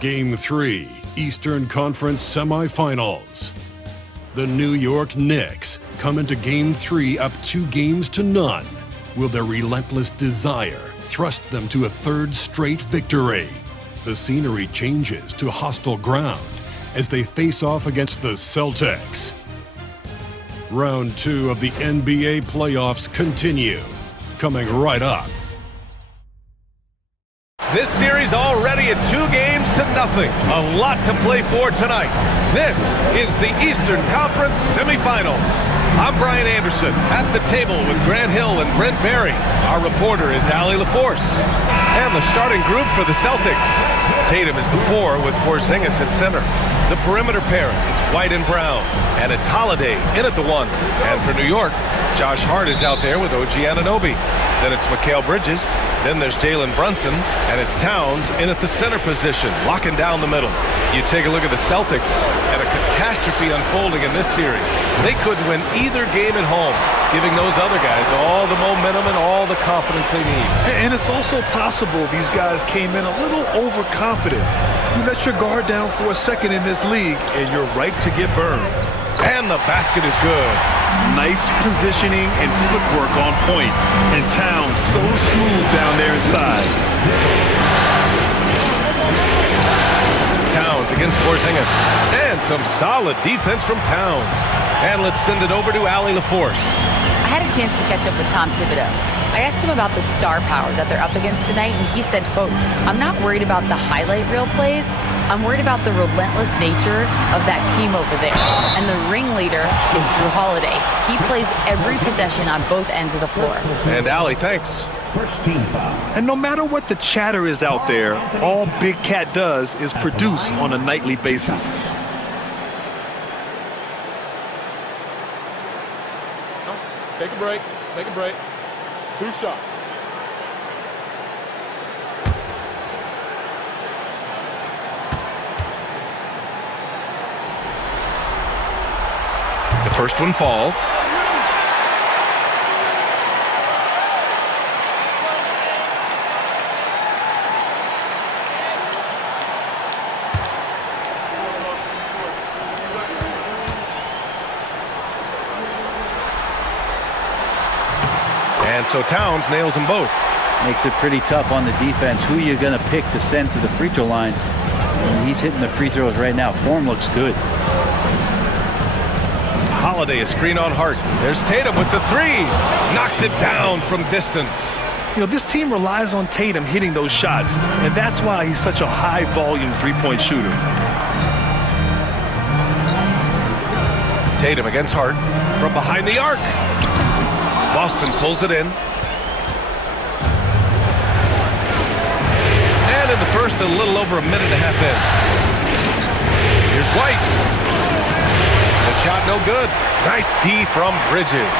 Game 3, Eastern Conference Semifinals. The New York Knicks come into Game 3 up 2-0. Will their relentless desire thrust them to a third straight victory? The scenery changes to hostile ground as they face off against the Celtics. Round 2 of the NBA playoffs continue, coming right up. This series already at 2-0. A lot to play for tonight. This is the Eastern Conference Semifinals. I'm Brian Anderson at the table with Grant Hill and Brent Berry. Our reporter is Allie LaForce. And the starting group for the Celtics. Tatum is the 4 with Porzingis at center. The perimeter pairing is White and Brown. And it's Holiday in at the 1. And for New York, Josh Hart is out there with OG Anunoby. Then it's Mikal Bridges. Then there's Jalen Brunson, and it's Towns in at the center position, locking down the middle. You take a look at the Celtics, and a catastrophe unfolding in this series. They couldn't win either game at home, giving those other guys all the momentum and all the confidence they need. And it's also possible these guys came in a little overconfident. You let your guard down for a second in this league, and you're ripe to get burned. And the basket is good. Nice positioning and footwork on point. And Towns so smooth down there inside. Towns against Porzingis. And some solid defense from Towns. And let's send it over to Allie LaForce. I had a chance to catch up with Tom Thibodeau. I asked him about the star power that they're up against tonight, and he said, quote, "I'm not worried about the highlight reel plays. I'm worried about the relentless nature of that team over there. And the ringleader is Drew Holiday. He plays every possession on both ends of the floor." And Allie, thanks. First team foul. And no matter what the chatter is out there, all Big Cat does is produce on a nightly basis. Take a break. Take a break. 2 shots. The first one falls. And so Towns nails them both. Makes it pretty tough on the defense. Who you going to pick to send to the free throw line? And he's hitting the free throws right now. Form looks good. Holiday, a screen on Hart. There's Tatum with the 3. Knocks it down from distance. You know, this team relies on Tatum hitting those shots, and that's why he's such a high-volume three-point shooter. Tatum against Hart from behind the arc. Boston pulls it in. And in the first, a little over a minute and a half in. Here's White. The shot no good. Nice D from Bridges.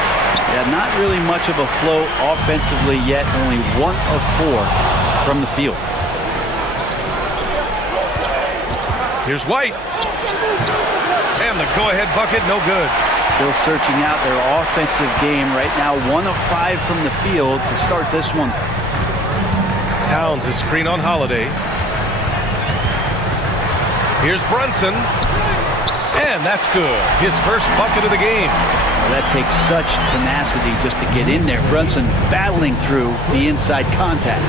Yeah, not really much of a flow offensively yet. Only 1 of 4 from the field. Here's White. And the go-ahead bucket, no good. Still searching out their offensive game right now. 1 of 5 from the field to start this one. Towns is screen on Holiday. Here's Brunson. And that's good. His first bucket of the game. That takes such tenacity just to get in there. Brunson battling through the inside contact.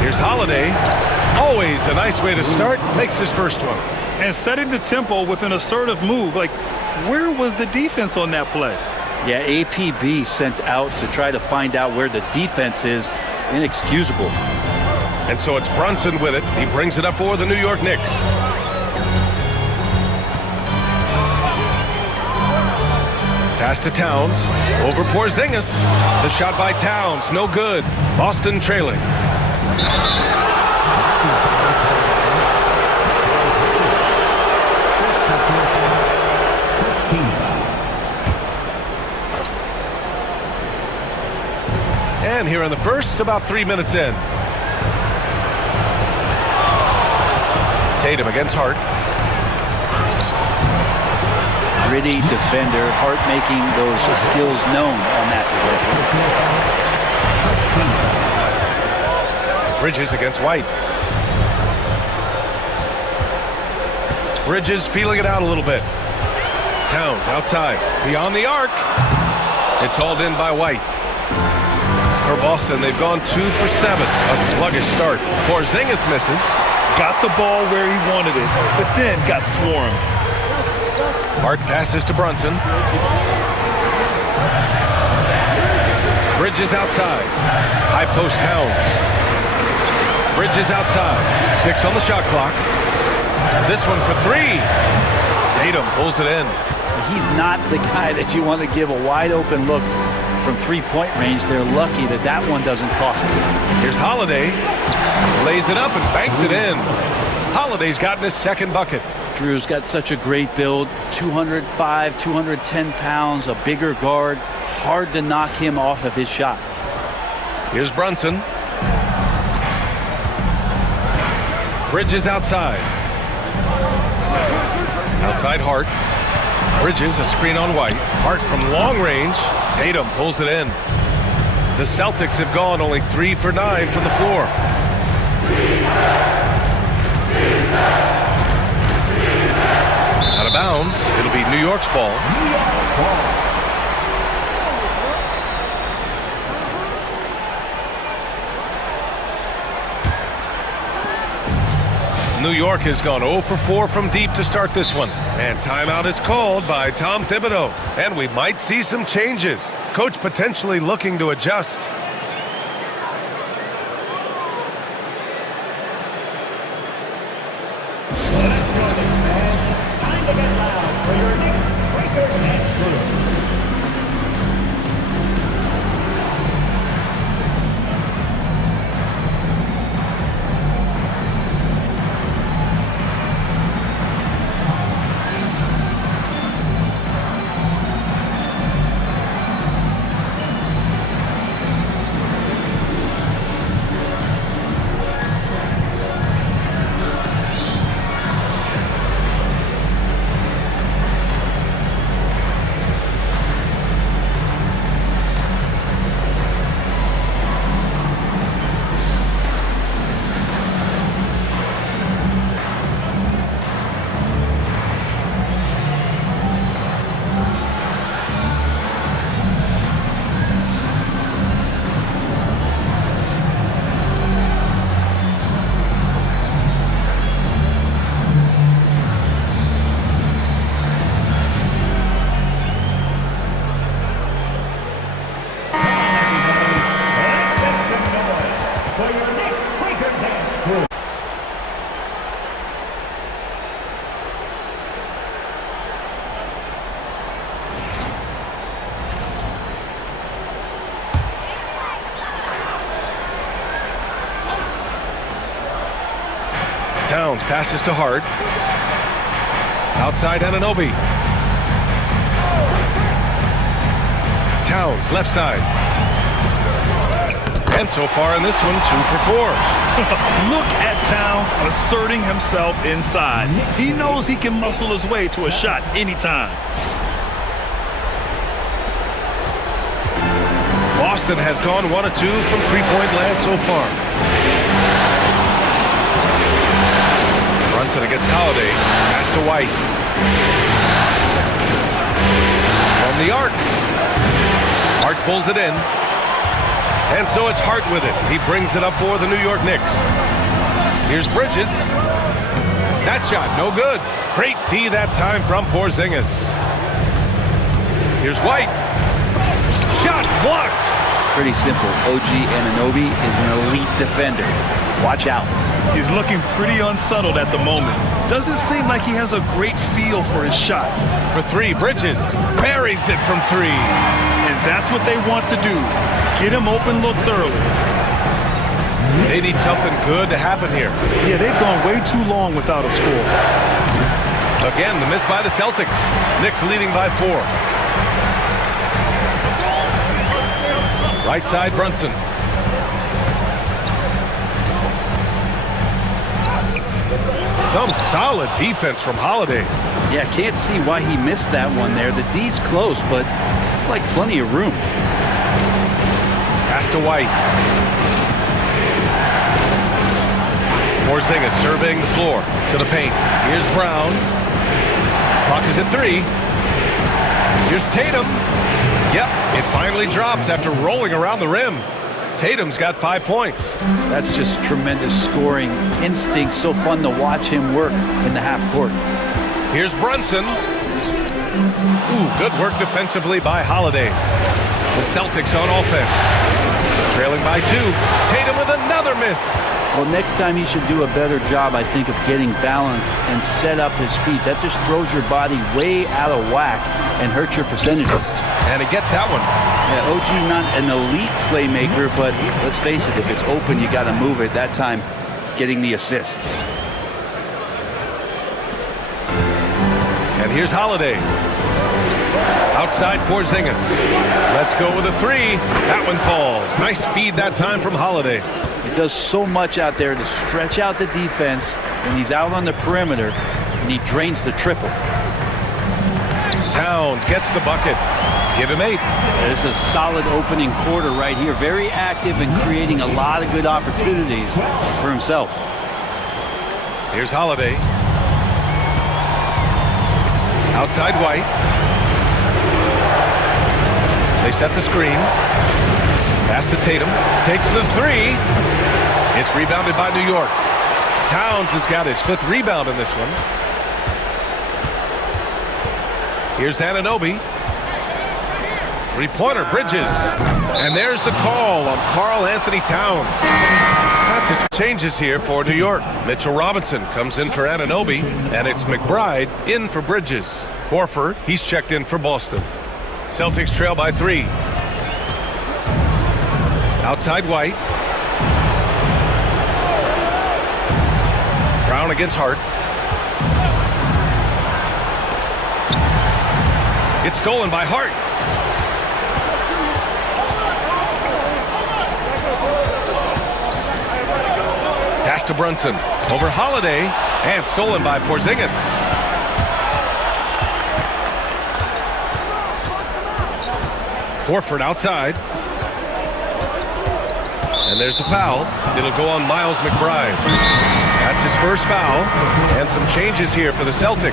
Here's Holiday. Always a nice way to start. Makes his first one. And setting the tempo with an assertive move. Like, where was the defense on that play? Yeah, APB sent out to try to find out where the defense is. Inexcusable. And so it's Brunson with it. He brings it up for the New York Knicks. Pass to Towns. Over Porzingis. The shot by Towns. No good. Boston trailing. First team foul. And here in the first, about 3 minutes in. Tatum against Hart. Gritty defender. Hart making those skills known on that possession. Bridges against White. Bridges feeling it out a little bit. Towns outside. Beyond the arc. It's hauled in by White. For Boston, they've gone 2 for 7. A sluggish start. Porzingis misses. Got the ball where he wanted it, but then got swarmed. Hart passes to Brunson. Bridges outside. High post Towns. Bridges outside. 6 on the shot clock. This one for 3. Tatum pulls it in. He's not the guy that you want to give a wide open look from three-point range. They're lucky that that one doesn't cost them. Here's Holiday. Lays it up and banks it in. Holiday's gotten his second bucket. Drew's got such a great build. 205, 210 pounds, a bigger guard. Hard to knock him off of his shot. Here's Brunson. Bridges outside. Outside Hart. Bridges, a screen on White. Hart from long range. Tatum pulls it in. The Celtics have gone only 3 for 9 from the floor. Out of bounds. It'll be New York's ball. New York has gone 0 for 4 from deep to start this one. And timeout is called by Tom Thibodeau. And we might see some changes. Coach potentially looking to adjust. Time to get loud for your Knicks Breaker Dance Crew. Towns passes to Hart. Outside Anunoby. Towns left side. And so far in this one, 2 for 4. Look at Towns asserting himself inside. He knows he can muscle his way to a shot anytime. Boston has gone 1 of 2 from three-point land so far. Brunson against Holiday. Pass to White. From the arc. Hart pulls it in. And so it's Hart with it. He brings it up for the New York Knicks. Here's Bridges. That shot, no good. Great D that time from Porzingis. Here's White. Shot blocked. Pretty simple. OG Anunoby is an elite defender. Watch out. He's looking pretty unsettled at the moment. Doesn't seem like he has a great feel for his shot. For 3, Bridges buries it from 3. And that's what they want to do. Get him open looks early. They need something good to happen here. Yeah, they've gone way too long without a score. Again, the miss by the Celtics. Knicks leading by 4. Right side, Brunson. Some solid defense from Holiday. Yeah, can't see why he missed that one there. The D's close, but like plenty of room. Pass to White. Porzingis surveying the floor to the paint. Here's Brown. Clock is at 3. Here's Tatum. Yep, it finally drops after rolling around the rim. Tatum's got 5 points. That's just tremendous scoring instinct. So fun to watch him work in the half court. Here's Brunson. Ooh, good work defensively by Holiday. The Celtics on offense. Trailing by 2. Tatum with another miss. Well, next time he should do a better job, I think, of getting balanced and set up his feet. That just throws your body way out of whack and hurts your percentages. And he gets that one. Yeah, OG not an elite playmaker, but let's face it, if it's open, you got to move it. That time, getting the assist. And here's Holiday. Outside Porzingis. Let's go with a 3. That one falls. Nice feed that time from Holiday. He does so much out there to stretch out the defense when he's out on the perimeter, and he drains the triple. Towns gets the bucket. Give him 8. It's a solid opening quarter right here. Very active and creating a lot of good opportunities for himself. Here's Holiday. Outside White. They set the screen. Pass to Tatum. Takes the 3. It's rebounded by New York. Towns has got his 5th rebound in this one. Here's Anunoby. 3-pointer, Bridges. And there's the call on Karl Anthony Towns. That's his changes here for New York. Mitchell Robinson comes in for Anunoby, and it's McBride in for Bridges. Horford, he's checked in for Boston. Celtics trail by 3. Outside White. Brown against Hart. It's stolen by Hart. Pass to Brunson. Over Holiday. And stolen by Porzingis. Horford outside. And there's the foul. It'll go on Miles McBride. That's his first foul. And some changes here for the Celtics.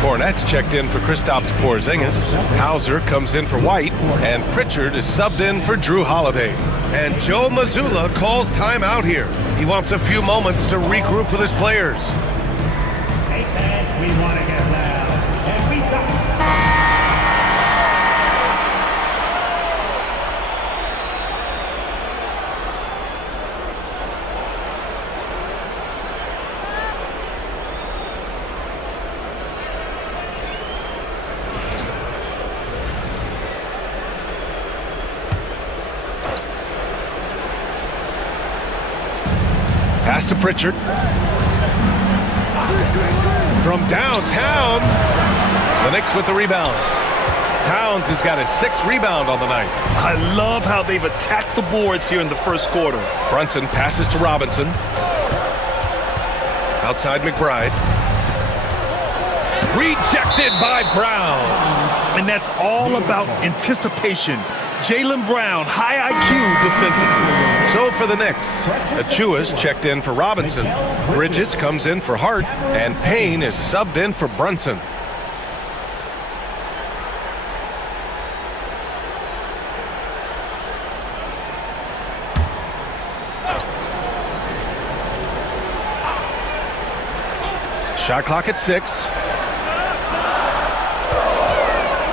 Cornette's checked in for Kristaps Porzingis. Hauser comes in for White. And Pritchard is subbed in for Drew Holiday. And Joe Mazzulla calls timeout here. He wants a few moments to regroup with his players. Hey fans, we want to get loud. And we got Pass to Pritchard. From downtown. The Knicks with the rebound. Towns has got his 6th rebound on the night. I love how they've attacked the boards here in the first quarter. Brunson passes to Robinson. Outside McBride. Rejected by Brown. And that's all about anticipation. Jaylen Brown, high IQ defensively. So for the Knicks, Achua's checked in for Robinson. Bridges comes in for Hart. And Payne is subbed in for Brunson. Shot clock at 6.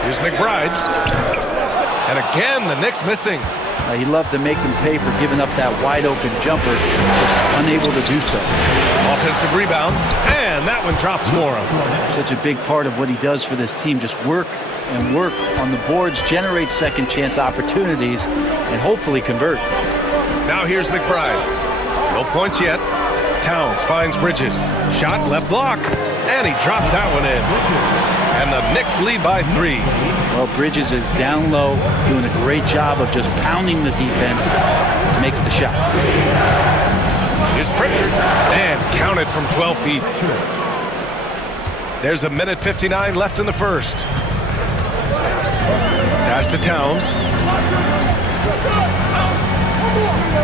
Here's McBride. And again, the Knicks missing. He loved to make them pay for giving up that wide-open jumper, just unable to do so. Offensive rebound, and that one drops for him. Such a big part of what he does for this team, just work and work on the boards, generate second-chance opportunities, and hopefully convert. Now here's McBride. No points yet. Towns finds Bridges. Shot left block, and he drops that one in. And the Knicks lead by 3. Well, Bridges is down low, doing a great job of just pounding the defense. Makes the shot. Here's Pritchard, and counted from 12 feet. There's a minute 59 left in the first. Pass to Towns.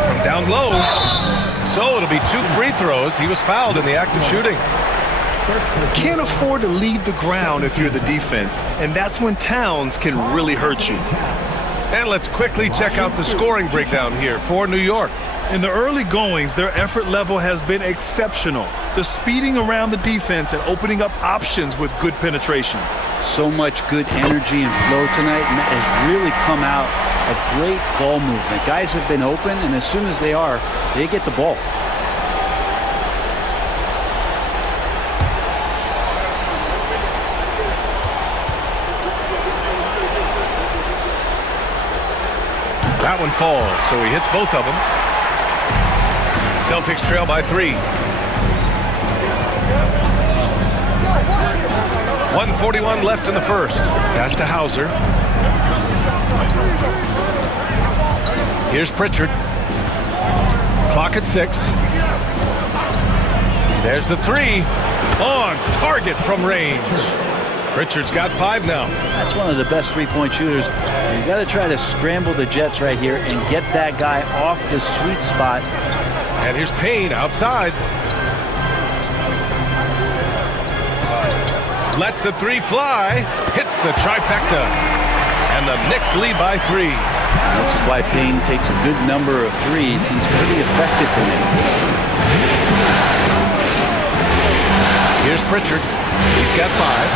From down low, So it'll be 2 free throws. He was fouled in the act of shooting. Can't afford to leave the ground if you're the defense, and that's when Towns can really hurt you. And let's quickly check out the scoring breakdown here for New York. In the early goings, their effort level has been exceptional. They're speeding around the defense and opening up options with good penetration. So much good energy and flow tonight, and that has really come out of great ball movement. Guys have been open, and as soon as they are, they get the ball. That one falls, so he hits both of them. Celtics trail by 3. 1:41 left in the first. Pass to Hauser. Here's Pritchard. Clock at 6. There's the 3. On target from range. Pritchard's got 5 now. That's one of the best three-point shooters. You got to try to scramble the Jets right here and get that guy off the sweet spot. And here's Payne outside. Lets the 3 fly. Hits the trifecta. And the Knicks lead by 3. This is why Payne takes a good number of threes. He's pretty effective in it. Here's Pritchard. He's got 5.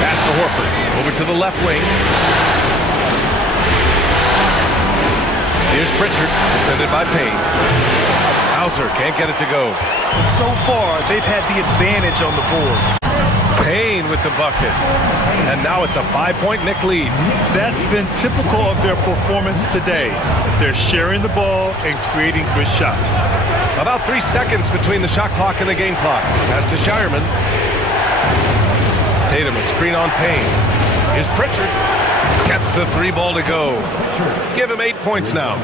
Pass to Horford. Over to the left wing. Here's Pritchard. Defended by Payne. Hauser can't get it to go. And so far, they've had the advantage on the boards. Payne with the bucket. And now it's a 5-point Knick lead. That's been typical of their performance today. They're sharing the ball and creating good shots. About 3 seconds between the shot clock and the game clock. Pass to Shireman. Tatum a screen on Payne. Here's Pritchard. Gets the 3 ball to go. Give him 8 points now.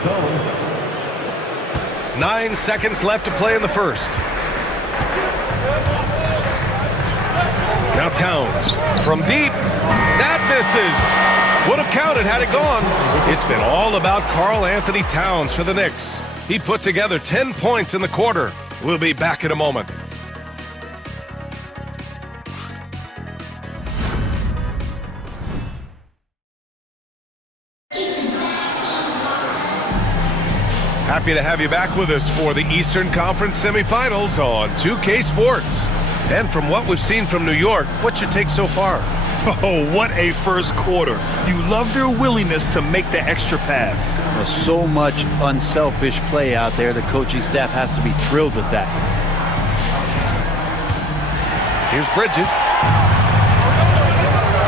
9 seconds left to play in the first. Now Towns from deep. That misses. Would have counted had it gone. It's been all about Karl Anthony Towns for the Knicks. He put together 10 points in the quarter. We'll be back in a moment. Happy to have you back with us for the Eastern Conference semifinals on 2K Sports. And from what we've seen from New York, what's your take so far? Oh, what a first quarter. You love their willingness to make the extra pass. There's so much unselfish play out there. The coaching staff has to be thrilled with that. Here's Bridges.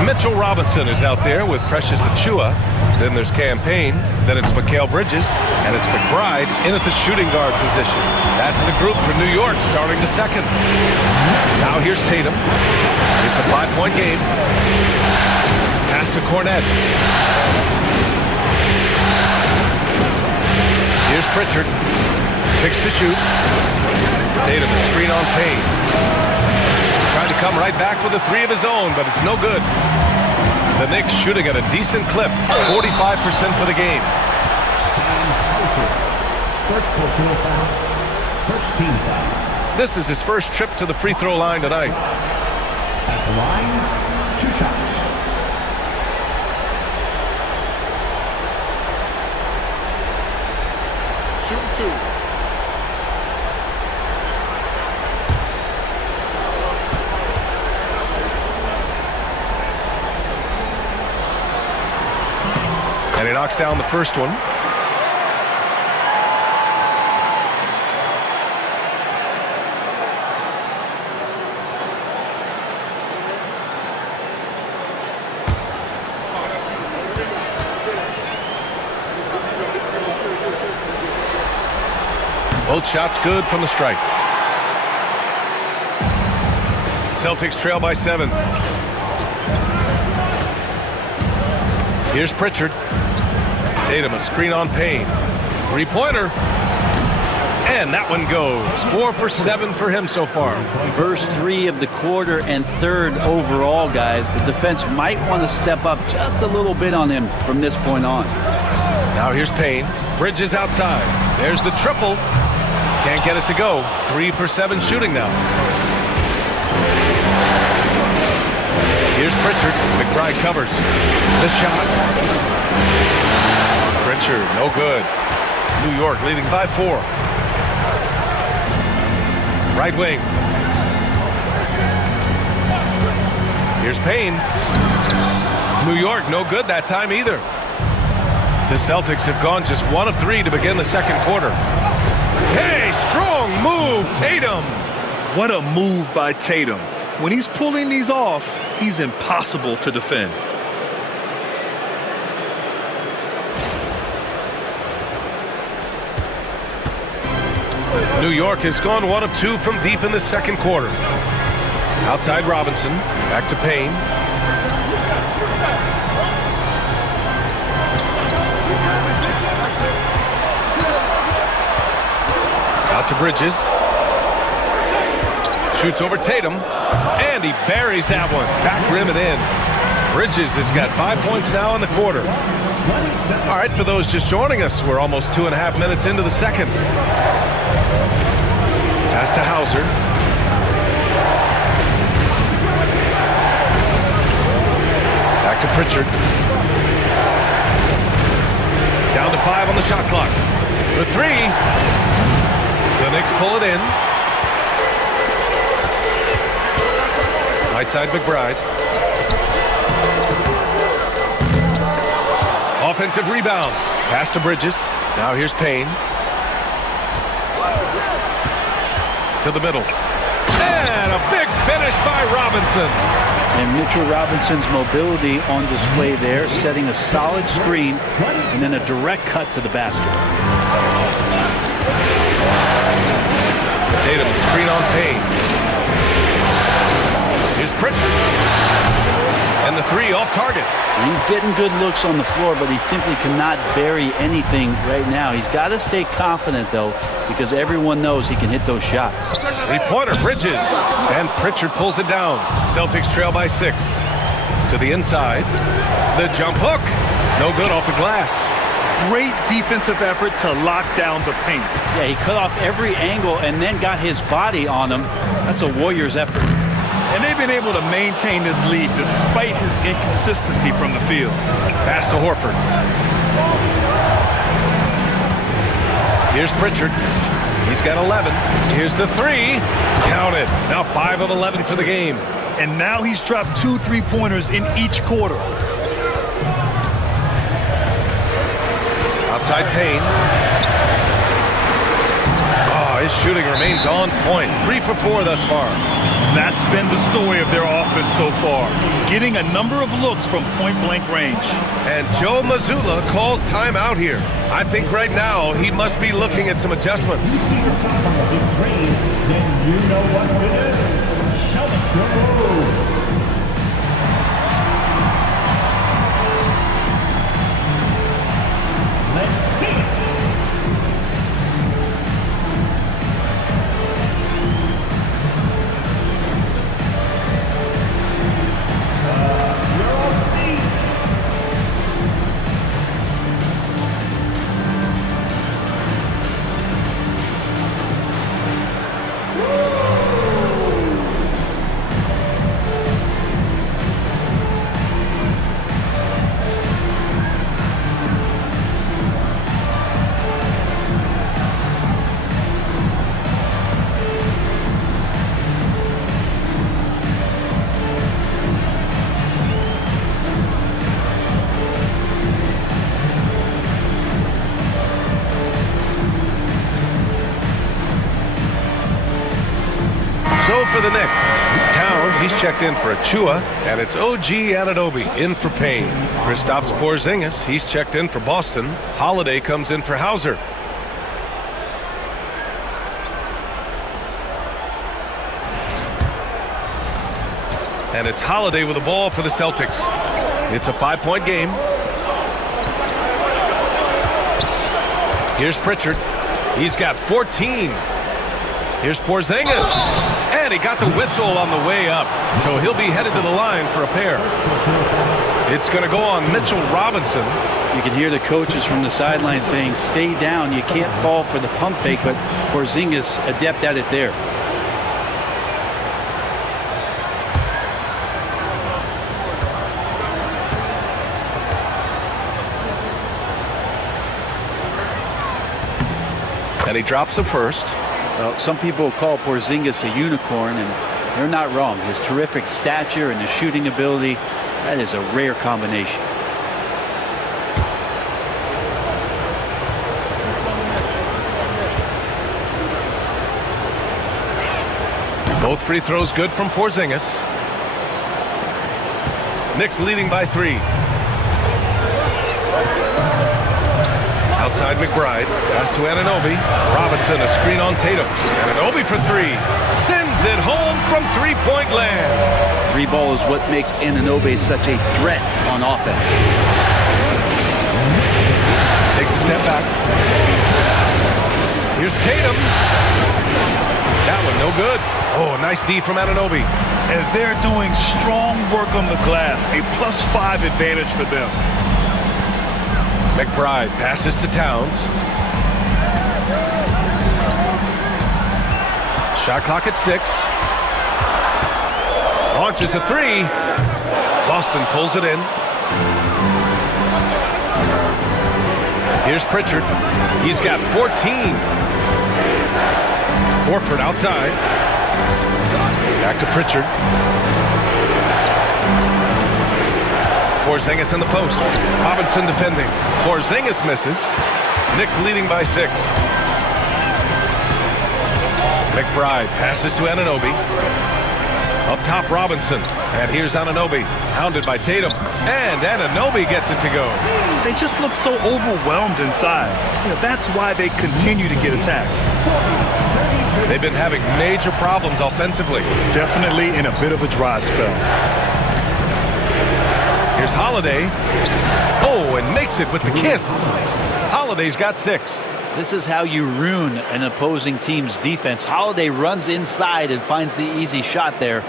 Mitchell Robinson is out there with Precious Achiuwa. Then there's Campaign. Then it's Mikal Bridges. And it's McBride in at the shooting guard position. That's the group for New York starting the second. Now here's Tatum. It's a 5-point game. Pass to Cornette. Here's Pritchard. 6 to shoot. Tatum a screen on Payne. Trying to come right back with a 3 of his own, but it's no good. The Knicks shooting at a decent clip. 45% for the game. First personal foul. First team foul. This is his first trip to the free throw line tonight. At the line, 2 shots. Shoot 2. And he knocks down the first one. Both shots good from the strike. Celtics trail by 7. Here's Pritchard. Tatum a screen on Payne. 3-pointer. And that one goes. 4 for 7 for him so far. First 3 of the quarter and 3rd overall, guys. The defense might want to step up just a little bit on him from this point on. Now here's Payne Bridges outside. There's the triple. Can't get it to go. 3 for 7 shooting now. Here's Pritchard. McBride covers. The shot. Pritchard, no good. New York leading by 4. Right wing. Here's Payne. New York, no good that time either. The Celtics have gone just 1 of 3 to begin the second quarter. Hey, strong move, Tatum. What a move by Tatum. When he's pulling these off, he's impossible to defend. New York has gone 1 of 2 from deep in the second quarter. Outside Robinson, back to Payne. Out to Bridges. Shoots over Tatum. And he buries that one. Back rim and in. Bridges has got 5 points now in the quarter. All right, for those just joining us, we're almost 2.5 minutes into the second. Pass to Hauser. Back to Pritchard. Down to 5 on the shot clock. For 3. The Knicks pull it in. Right side McBride. Offensive rebound. Pass to Bridges. Now here's Payne. To the middle. And a big finish by Robinson. And Mitchell Robinson's mobility on display there, setting a solid screen and then a direct cut to the basket. Tatum, screen on Payne. Here's Pritchard. And the 3 off target. He's getting good looks on the floor, but he simply cannot bury anything right now. He's got to stay confident, though, because everyone knows he can hit those shots. 3-pointer, Bridges. And Pritchard pulls it down. Celtics trail by 6. To the inside. The jump hook. No good off the glass. Great defensive effort to lock down the paint. Yeah, he cut off every angle and then got his body on him. That's a Warriors effort. And they've been able to maintain this lead despite his inconsistency from the field. Pass to Horford. Here's Pritchard. He's got 11. Here's the 3. Counted. Now 5 of 11 for the game. And now he's dropped 2 3-pointers in each quarter. Outside Payne. Oh, his shooting remains on point. 3 for 4 thus far. That's been the story of their offense so far. Getting a number of looks from point-blank range. And Joe Mazzulla calls timeout here. I think right now he must be looking at some adjustments. Then you know what to do. Show us your move. Let's see it. So for the Knicks, Towns, he's checked in for Achua, and it's OG Anunoby in for Payne. Kristaps Porzingis, he's checked in for Boston. Holiday comes in for Hauser. And it's Holiday with the ball for the Celtics. It's a 5-point game. Here's Pritchard. He's got 14. Here's Porzingis. And he got the whistle on the way up. So he'll be headed to the line for a pair. It's going to go on Mitchell Robinson. You can hear the coaches from the sideline saying, stay down. You can't fall for the pump fake, but Porzingis adept at it there. And he drops the first. Well, some people call Porzingis a unicorn, and they're not wrong. His terrific stature and his shooting ability, that is a rare combination. Both free throws good from Porzingis. Knicks leading by 3. Outside McBride. Pass to Anunoby. Robinson, a screen on Tatum. Anunoby for 3. Sends it home from three-point land. Three ball is what makes Anunoby such a threat on offense. Takes a step back. Here's Tatum. That one no good. Oh, nice D from Anunoby. And they're doing strong work on the glass. A +5 advantage for them. McBride passes to Towns. Shot clock at 6. Launches a 3. Boston pulls it in. Here's Pritchard. He's got 14. Horford outside. Back to Pritchard. Porzingis in the post. Robinson defending. Porzingis misses. Knicks leading by 6. McBride passes to Anunoby. Up top, Robinson. And here's Anunoby. Hounded by Tatum. And Anunoby gets it to go. They just look so overwhelmed inside. That's why they continue to get attacked. They've been having major problems offensively. Definitely in a bit of a dry spell. Here's Holiday. Oh, and makes it with the kiss. Holiday's got 6. This is how you ruin an opposing team's defense. Holiday runs inside and finds the easy shot there.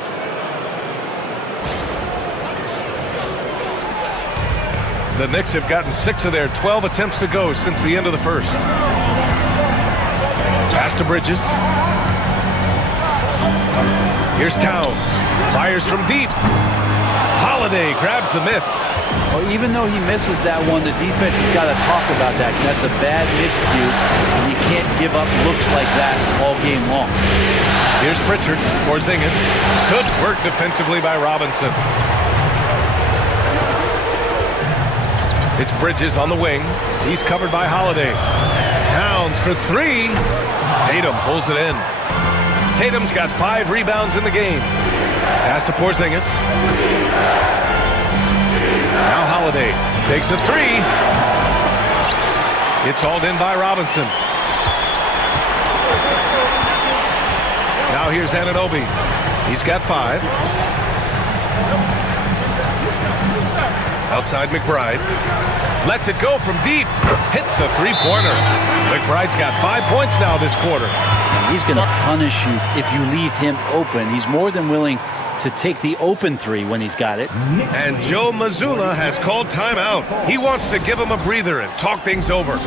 The Knicks have gotten 6 of their 12 attempts to go since the end of the first. Pass to Bridges. Here's Towns. Fires from deep. Holiday grabs the miss. Well, even though he misses that one, the defense has got to talk about that. That's a bad miscue, and you can't give up looks like that all game long. Here's Pritchard. Porzingis. Good work defensively by Robinson. It's Bridges on the wing. He's covered by Holiday. Towns for 3. Tatum pulls it in. Tatum's got 5 rebounds in the game. Pass to Porzingis. Now Holiday takes a 3. It's hauled in by Robinson. Now here's Anunoby. He's got 5. Outside McBride. Lets it go from deep. Hits a 3-pointer. McBride's got 5 points now this quarter. He's going to punish you if you leave him open. He's more than willing to take the open 3 when he's got it. And Joe Mazzulla has called timeout. He wants to give him a breather and talk things over. And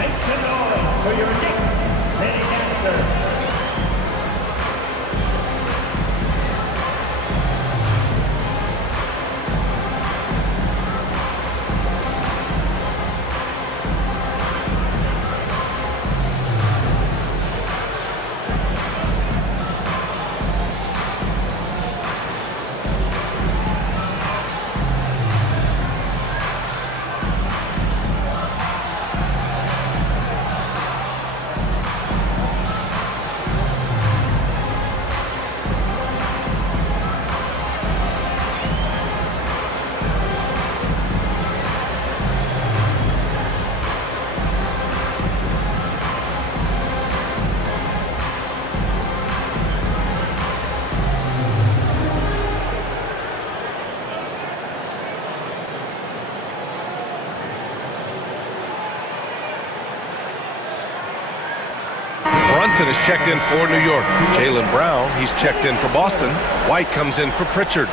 make some noise for your Knicks sitting answer. Brunson is checked in for New York. Jaylen Brown, he's checked in for Boston. White comes in for Pritchard.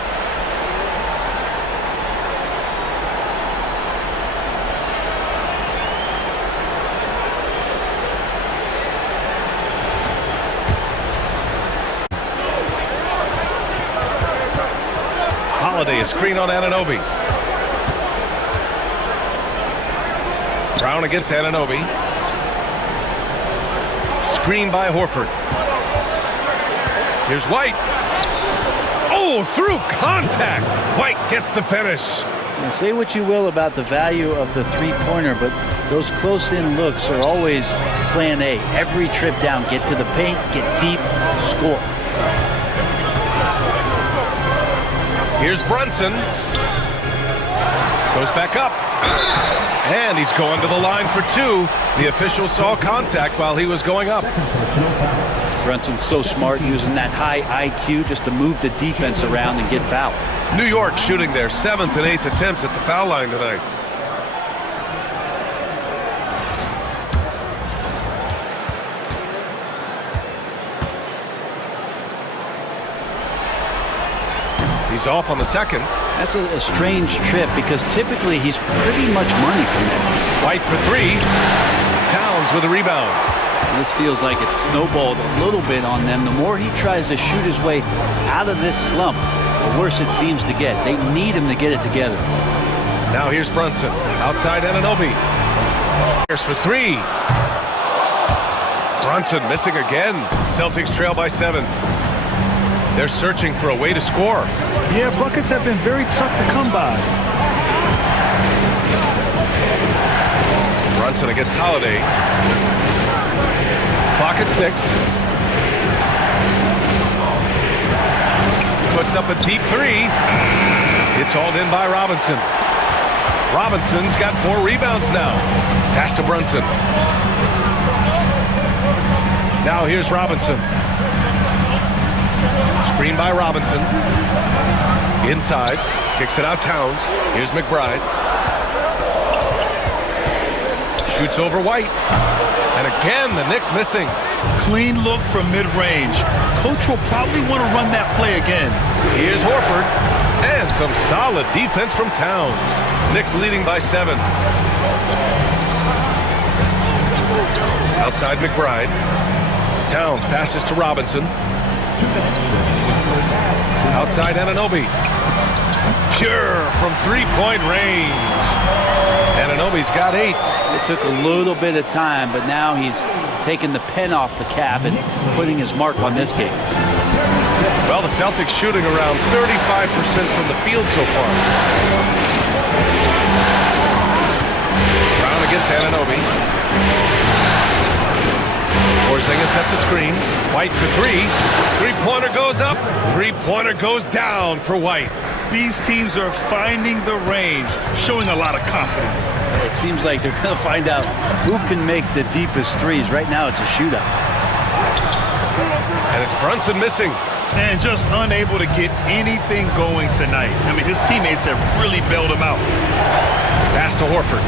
Holiday, a screen on Anunoby. Brown against Anunoby. Screen by Horford. Here's White. Oh, through contact. White gets the finish. Now, say what you will about the value of the three-pointer, but those close-in looks are always plan A. Every trip down, get to the paint, get deep, score. Here's Brunson. Goes back up. And he's going to the line for two. The official saw contact while he was going up. Brunson's so smart, using that high IQ just to move the defense around and get fouled. New York shooting their 7th and 8th attempts at the foul line tonight. He's off on the second. That's a strange trip because typically he's pretty much money from there. White for three. Towns with a rebound. This feels like it's snowballed a little bit on them. The more he tries to shoot his way out of this slump, the worse it seems to get. They need him to get it together. Now here's Brunson. Outside Anunoby. Here's for three. Brunson missing again. Celtics trail by 7. They're searching for a way to score. Yeah, buckets have been very tough to come by. Brunson against Holiday. Clock at 6. Puts up a deep three. It's hauled in by Robinson. Robinson's got 4 rebounds now. Pass to Brunson. Now here's Robinson. Screen by Robinson. Inside. Kicks it out Towns. Here's McBride. Shoots over White. And again, the Knicks missing. Clean look from mid-range. Coach will probably want to run that play again. Here's Horford. And some solid defense from Towns. Knicks leading by 7. Outside McBride. Towns passes to Robinson. Outside Anunoby. Pure from three-point range. Anunoby's got 8. It took a little bit of time, but now he's taking the pen off the cap and putting his mark on this game. Well, the Celtics shooting around 35% from the field so far. Brown against Anunoby. Porzingis sets a screen. White for 3. Three-pointer goes up. Three-pointer goes down for White. These teams are finding the range, showing a lot of confidence. It seems like they're going to find out who can make the deepest threes. Right now, it's a shootout. And it's Brunson missing. And just unable to get anything going tonight. I mean, his teammates have really bailed him out. Pass to Horford.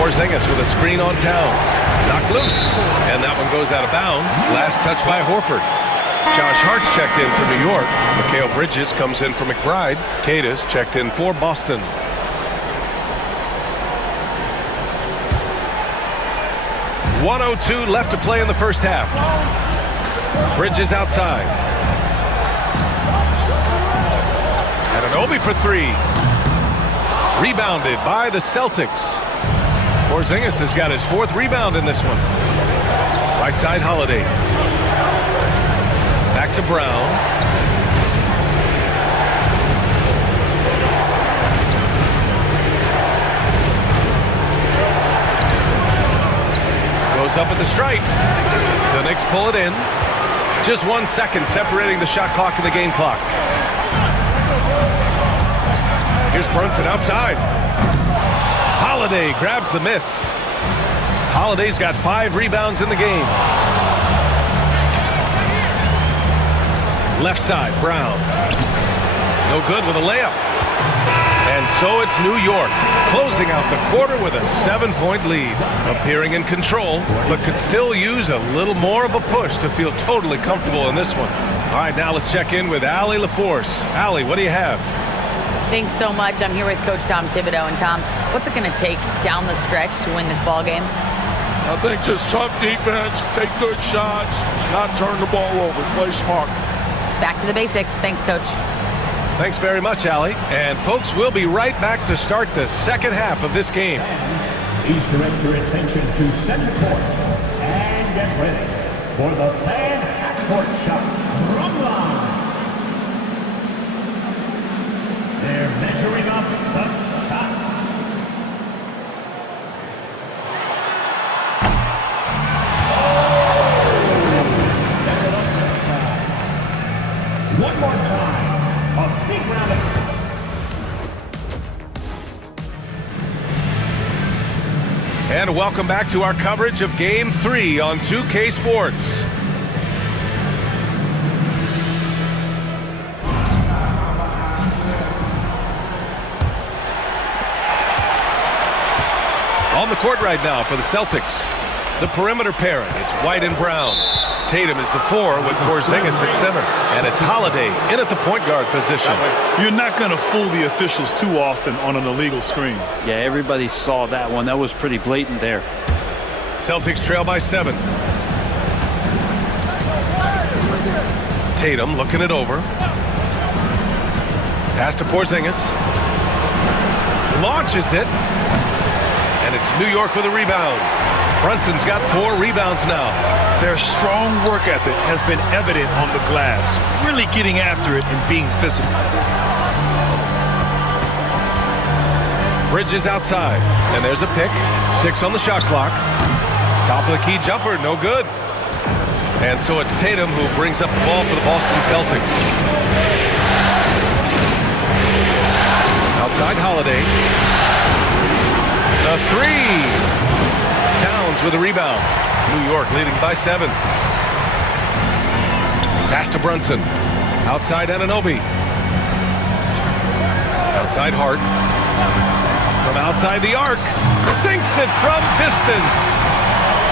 Porzingis with a screen on Towns. Knocked loose. And that one goes out of bounds. Last touch by Horford. Josh Hart's checked in for New York. Mikal Bridges comes in for McBride. Cadis checked in for Boston. .102 left to play in the first half. Bridges outside. Anunoby for 3. Rebounded by the Celtics. Porzingis has got his 4th rebound in this one. Right side Holiday. Back to Brown. Goes up at the stripe. The Knicks pull it in. Just 1 second separating the shot clock and the game clock. Here's Brunson outside. Holiday grabs the miss. Holiday's got 5 rebounds in the game. Left side, Brown. No good with a layup. And so it's New York, closing out the quarter with a 7-point lead. Appearing in control, but could still use a little more of a push to feel totally comfortable in this one. All right, now let's check in with Allie LaForce. Allie, what do you have? Thanks so much. I'm here with Coach Tom Thibodeau. And Tom, what's it going to take down the stretch to win this ball game? I think just tough defense, take good shots, not turn the ball over, play smart. Back to the basics. Thanks, Coach. Thanks very much, Allie. And folks, we'll be right back to start the second half of this game. Please direct your attention to center court and get ready for the fan half-court shot from line. They're measuring up the shot. One more time. A big round of And welcome back to our coverage of Game 3 on 2K Sports. On the court right now for the Celtics. The perimeter pairing, it's White and Brown. Tatum is the 4 with Porzingis at center. And it's Holiday in at the point guard position. You're not going to fool the officials too often on an illegal screen. Yeah, everybody saw that one. That was pretty blatant there. Celtics trail by 7. Tatum looking it over. Pass to Porzingis. Launches it. And it's New York with a rebound. Brunson's got 4 rebounds now. Their strong work ethic has been evident on the glass, really getting after it and being physical. Bridges outside, and there's a pick. 6 on the shot clock. Top of the key jumper, no good. And so it's Tatum who brings up the ball for the Boston Celtics. Outside Holiday. The 3. Towns with a rebound. New York leading by 7. Pass to Brunson. Outside Anunoby. Outside Hart. From outside the arc. Sinks it from distance.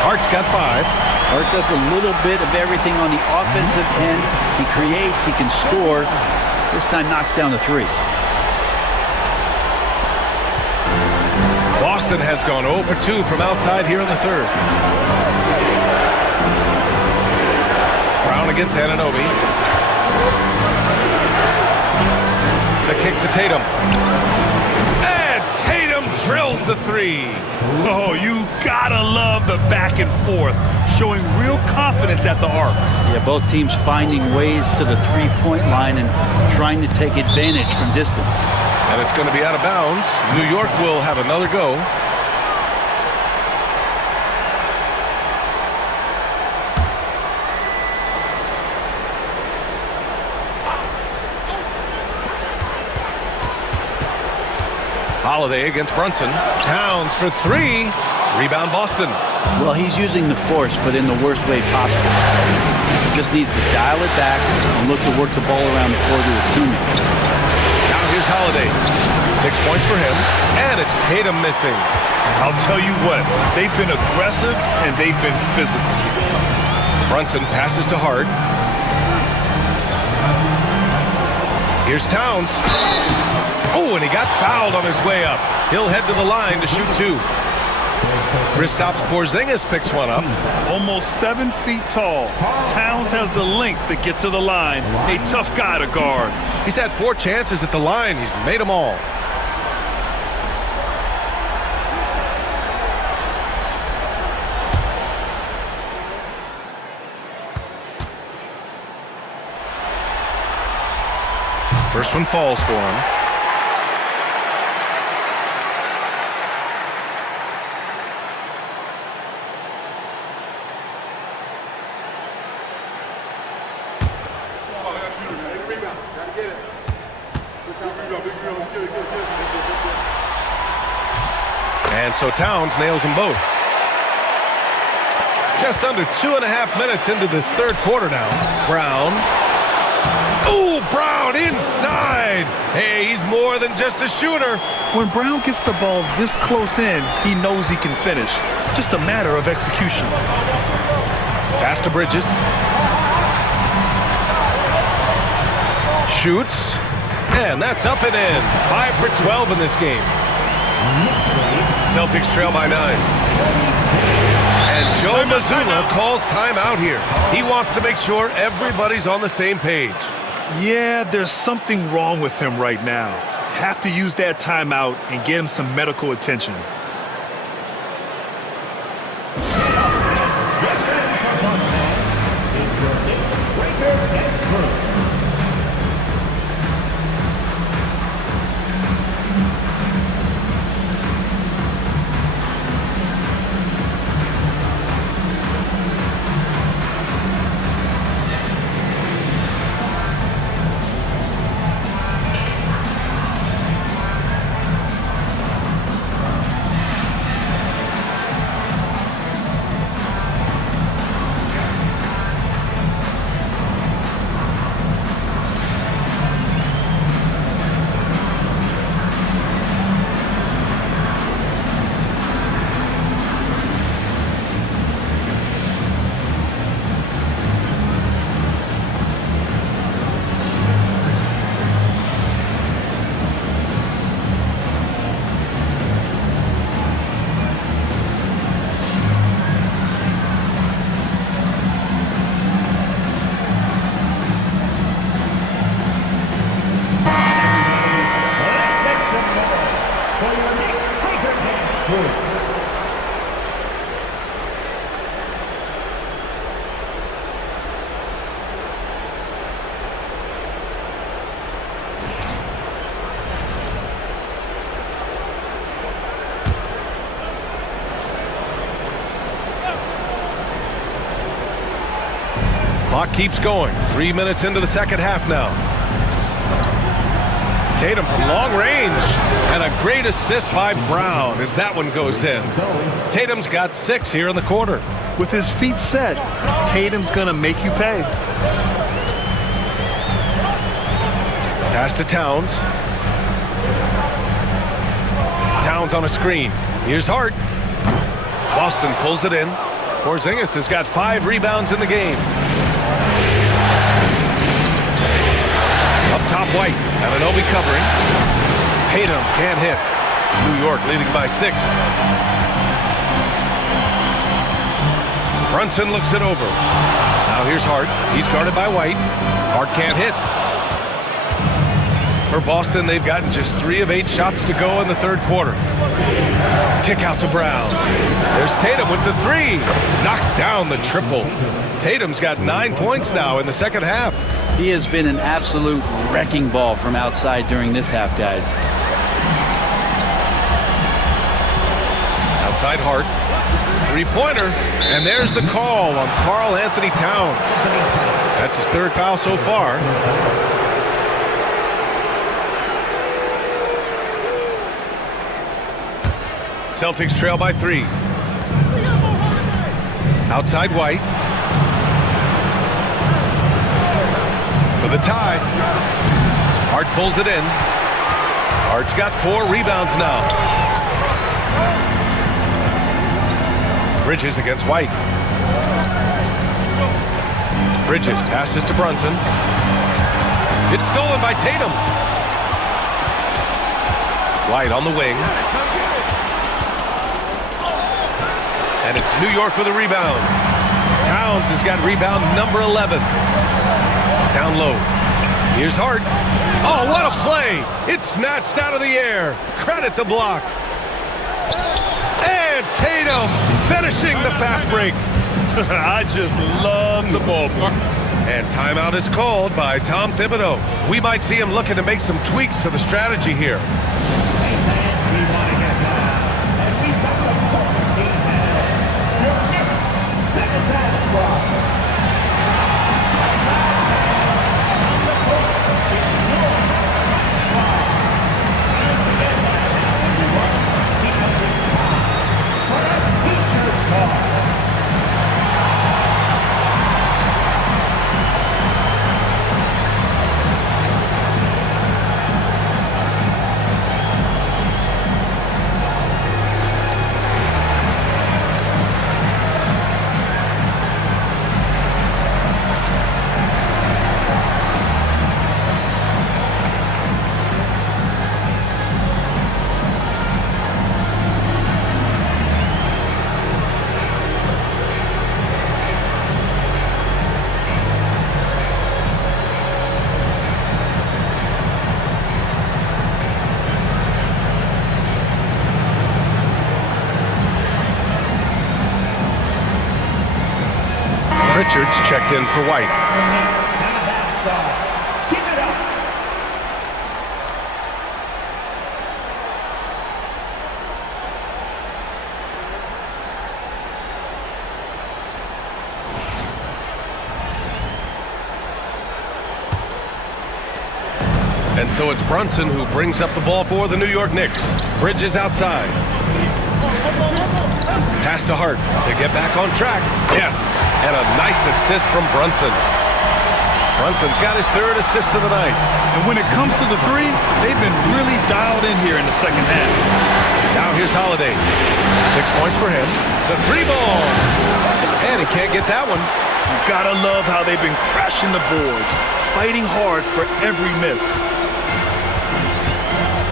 Hart's got 5. Hart does a little bit of everything on the offensive end. He creates, he can score. This time knocks down the 3. Boston has gone 0 for 2 from outside here in the 3rd. Brown against Anunoby. The kick to Tatum. And Tatum drills the 3. Oh, you gotta love the back and forth, showing real confidence at the arc. Yeah, both teams finding ways to the 3-point line and trying to take advantage from distance. And it's going to be out of bounds. New York will have another go. Holiday against Brunson. Towns for 3. Rebound Boston. Well, he's using the force, but in the worst way possible. He just needs to dial it back and look to work the ball around the floor to his teammates. Now here's Holiday. 6 points for him. And it's Tatum missing. I'll tell you what, they've been aggressive and they've been physical. Brunson passes to Hart. Here's Towns. Oh, and he got fouled on his way up. He'll head to the line to shoot 2. Kristaps Porzingis picks one up. Almost 7 feet tall. Towns has the length to get to the line. A tough guy to guard. He's had 4 chances at the line. He's made them all. First one falls for him. And so Towns nails them both. Just under 2.5 minutes into this 3rd quarter now. Brown Ooh, Brown inside. Hey, he's more than just a shooter. When Brown gets the ball this close in, he knows he can finish. Just a matter of execution. Pass to Bridges. Shoots. And that's up and in. 5 for 12 in this game. Celtics trail by 9. And Joe Mazzulla calls timeout here. He wants to make sure everybody's on the same page. Yeah, there's something wrong with him right now. Have to use that timeout and get him some medical attention. Clock keeps going. 3 minutes into the second half now. Tatum from long range. And a great assist by Brown as that one goes in. Tatum's got 6 here in the quarter. With his feet set, Tatum's going to make you pay. Pass to Towns. Towns on a screen. Here's Hart. Boston pulls it in. Porzingis has got 5 rebounds in the game. Up top, White. Anunoby covering. Tatum can't hit. New York leading by 6. Brunson looks it over. Now here's Hart. He's guarded by White. Hart can't hit. For Boston, they've gotten just 3 of 8 shots to go in the third quarter. Kick out to Brown. There's Tatum with the 3. Knocks down the triple. Tatum's got 9 points now in the second half. He has been an absolute wrecking ball from outside during this half, guys. Outside Hart. 3-pointer. And there's the call on Karl Anthony Towns. That's his 3rd foul so far. Celtics trail by 3. Outside White. For the tie. Hart pulls it in. Hart's got 4 rebounds now. Bridges against White. Bridges passes to Brunson. It's stolen by Tatum. White on the wing. And it's New York with a rebound. Towns has got rebound number 11. Down low. Here's Hart. Oh, what a play! It's snatched out of the air. Credit the block. And Tatum finishing the fast break. I just love the ball. And timeout is called by Tom Thibodeau. We might see him looking to make some tweaks to the strategy here. Pritchard's checked in for White. Keep it up. And so it's Brunson who brings up the ball for the New York Knicks. Bridges outside. Pass to Hart to get back on track. Yes, and a nice assist from Brunson. Brunson's got his third assist of the night. And when it comes to the three, they've been really dialed in here in the second half. Now here's Holiday. 6 points for him. The three ball. And he can't get that one. You gotta love how they've been crashing the boards, fighting hard for every miss.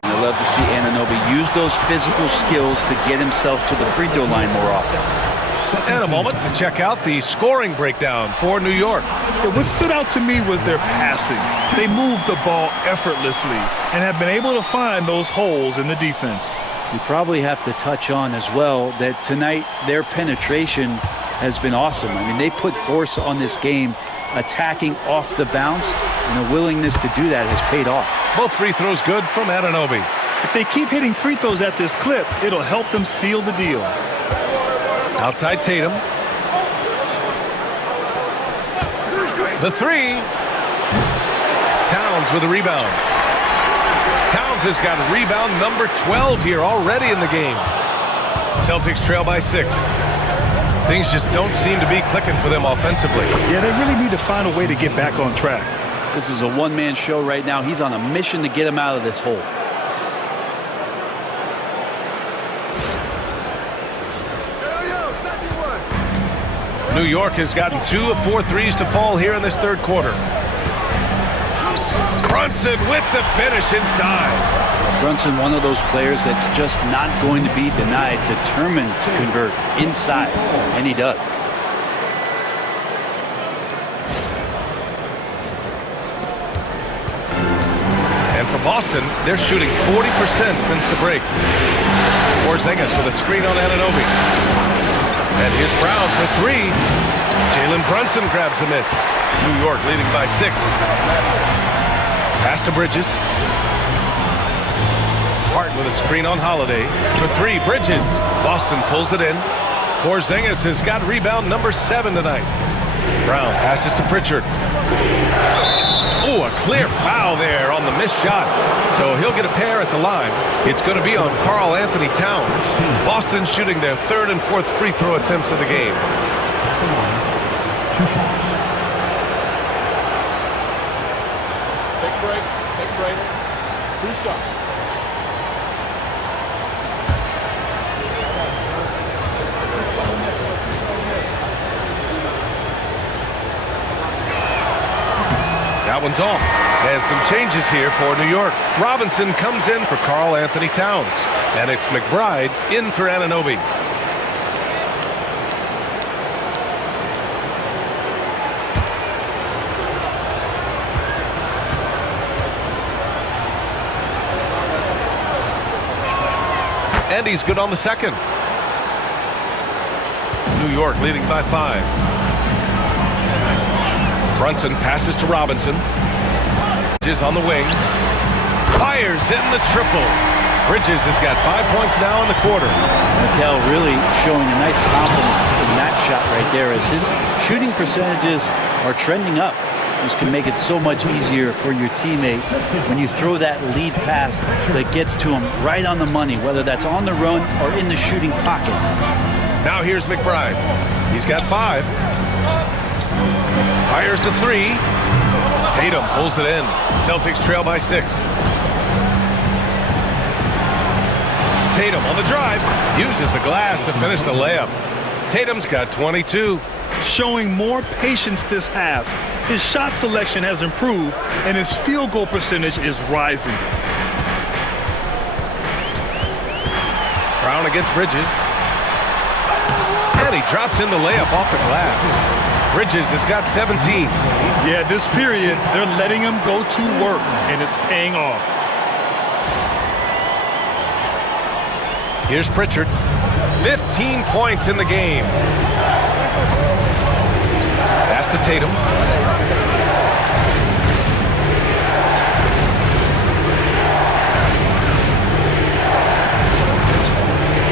I love to see Anunoby use those physical skills to get himself to the free throw line more often. And a moment to check out the scoring breakdown for New York. Yeah, what stood out to me was their passing. They moved the ball effortlessly and have been able to find those holes in the defense. You probably have to touch on as well that tonight their penetration has been awesome. I mean, they put force on this game, attacking off the bounce, and the willingness to do that has paid off. Both free throws good from Anunoby. If they keep hitting free throws at this clip, it'll help them seal the deal. Outside Tatum. The three. Towns with a rebound. Towns has got rebound number 12 here already in the game. Celtics trail by 6. Things just don't seem to be clicking for them offensively. Yeah, they really need to find a way to get back on track. This is a one-man show right now. He's on a mission to get him out of this hole. New York has gotten 2 of 4 threes to fall here in this third quarter. Brunson with the finish inside. Brunson, one of those players that's just not going to be denied, determined to convert inside, and he does. And for Boston, they're shooting 40% since the break. Porzingis with a screen on Anunoby. And here's Brown for 3. Jalen Brunson grabs a miss. New York leading by 6. Pass to Bridges. Hart with a screen on Holiday. For 3, Bridges. Boston pulls it in. Porzingis has got rebound number 7 tonight. Brown passes to Pritchard. Oh, a clear foul there on the missed shot. So he'll get a pair at the line. It's going to be on Karl Anthony Towns. Boston shooting their 3rd and 4th free throw attempts of the game. 2 shots. Take a break. Take a break. 2 shots. That one's off. And some changes here for New York. Robinson comes in for Karl Anthony Towns. And it's McBride in for Anunoby. And he's good on the second. New York leading by 5. Brunson passes to Robinson. Bridges on the wing. Fires in the triple. Bridges has got 5 points now in the quarter. Mikel really showing a nice confidence in that shot right there as his shooting percentages are trending up. This can make it so much easier for your teammate when you throw that lead pass that gets to him right on the money, whether that's on the run or in the shooting pocket. Now here's McBride. He's got 5. Fires the 3. Tatum pulls it in. Celtics trail by 6. Tatum on the drive. Uses the glass to finish the layup. Tatum's got 22. Showing more patience this half. His shot selection has improved, and his field goal percentage is rising. Brown against Bridges. And he drops in the layup off the glass. Bridges has got 17. Yeah, this period, they're letting him go to work, and it's paying off. Here's Pritchard. 15 points in the game. to Tatum.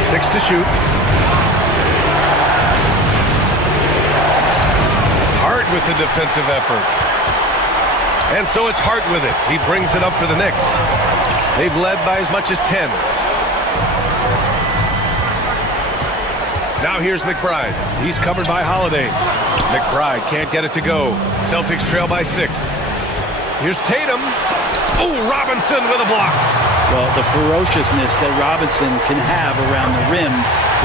Six to shoot. Hart with the defensive effort. And so it's Hart with it. He brings it up for the Knicks. They've led by as much as 10. Now here's McBride. He's covered by Holiday. McBride can't get it to go. Celtics trail by 6. Here's Tatum. Oh, Robinson with a block. Well, the ferociousness that Robinson can have around the rim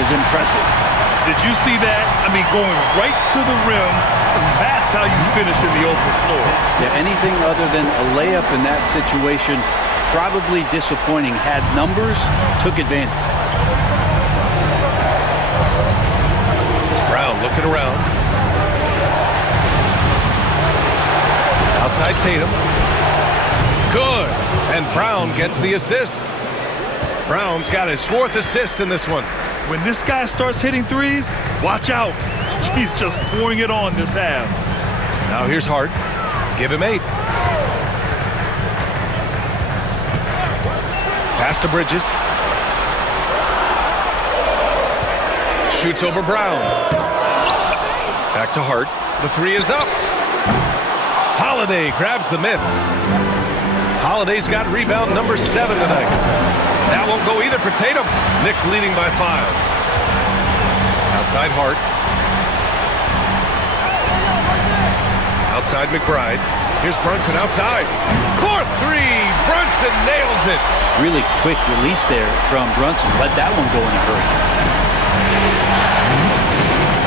is impressive. Did you see that? I mean, going right to the rim, that's how you finish in the open floor. Yeah, anything other than a layup in that situation, probably disappointing. Had numbers, took advantage. Brown looking around. Outside Tatum. Good. And Brown gets the assist. Brown's got his 4th assist in this one. When this guy starts hitting threes, watch out. He's just pouring it on this half. Now here's Hart. Give him 8. Pass to Bridges. Shoots over Brown. Back to Hart. The 3 is up. Holiday grabs the miss. Holiday's got rebound number 7 tonight. That won't go either for Tatum. Knicks leading by 5. Outside Hart. Outside McBride. Here's Brunson outside. 4-3. Brunson nails it. Really quick release there from Brunson. Let that one go in a hurry.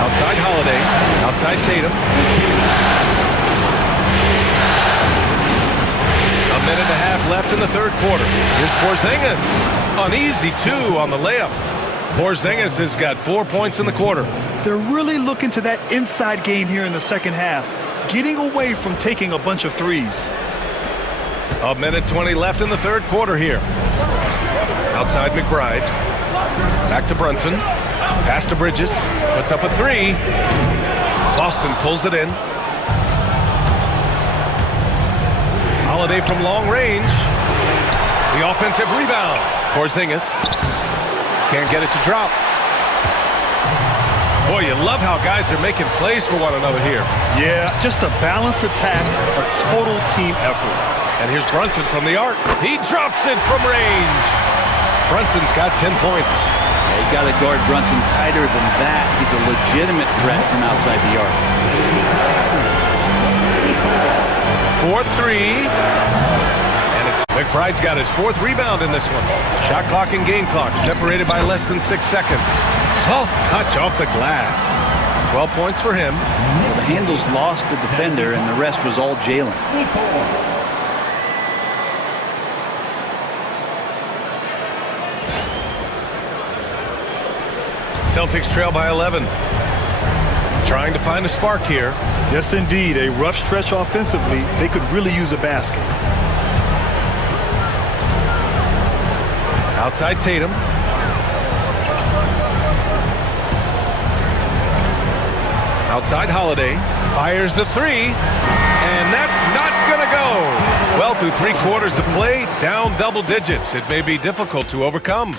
Outside Holiday. Outside Tatum. A minute and a half left in the 3rd quarter. Here's Porzingis. An easy 2 on the layup. Porzingis has got 4 points in the quarter. They're really looking to that inside game here in the second half, getting away from taking a bunch of threes. A minute 20 left in the 3rd quarter here. Outside McBride. Back to Brunson. Pass to Bridges. Puts up a 3. Boston pulls it in. Holiday from long range. The offensive rebound. Porzingis. Can't get it to drop. Boy, you love how guys are making plays for one another here. Yeah, just a balanced attack, a total team effort. And here's Brunson from the arc. He drops it from range. Brunson's got 10 points. Yeah, you got to guard Brunson tighter than that. He's a legitimate threat from outside the arc. 4-3. And it's McBride's got his 4th rebound in this one. Shot clock and game clock separated by less than 6 seconds. Soft touch off the glass. 12 points for him. Well, the handles lost the defender, and the rest was all Jalen. Celtics trail by 11. Trying to find a spark here. Yes, indeed. A rough stretch offensively. They could really use a basket. Outside Tatum. Outside Holiday. Fires the 3. And that's not going to go. Well, through 3 quarters of play, down double digits. It may be difficult to overcome.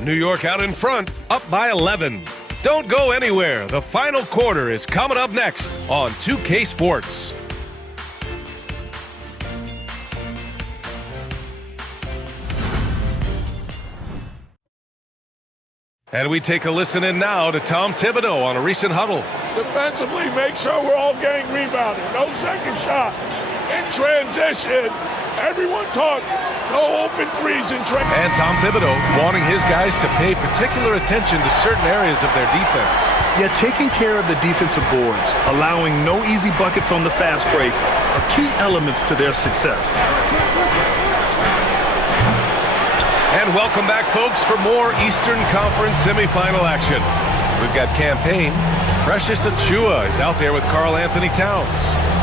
New York out in front, up by 11. Don't go anywhere. The final quarter is coming up next on 2K Sports. And we take a listen in now to Tom Thibodeau on a recent huddle. Defensively, make sure we're all getting rebounded. No second shot. In transition, everyone talk. No open threes in transition. And Tom Thibodeau wanting his guys to pay particular attention to certain areas of their defense. Yeah, taking care of the defensive boards, allowing no easy buckets on the fast break are key elements to their success. And welcome back, folks, for more Eastern Conference semifinal action. We've got Campaign. Precious Achiuwa is out there with Karl Anthony Towns.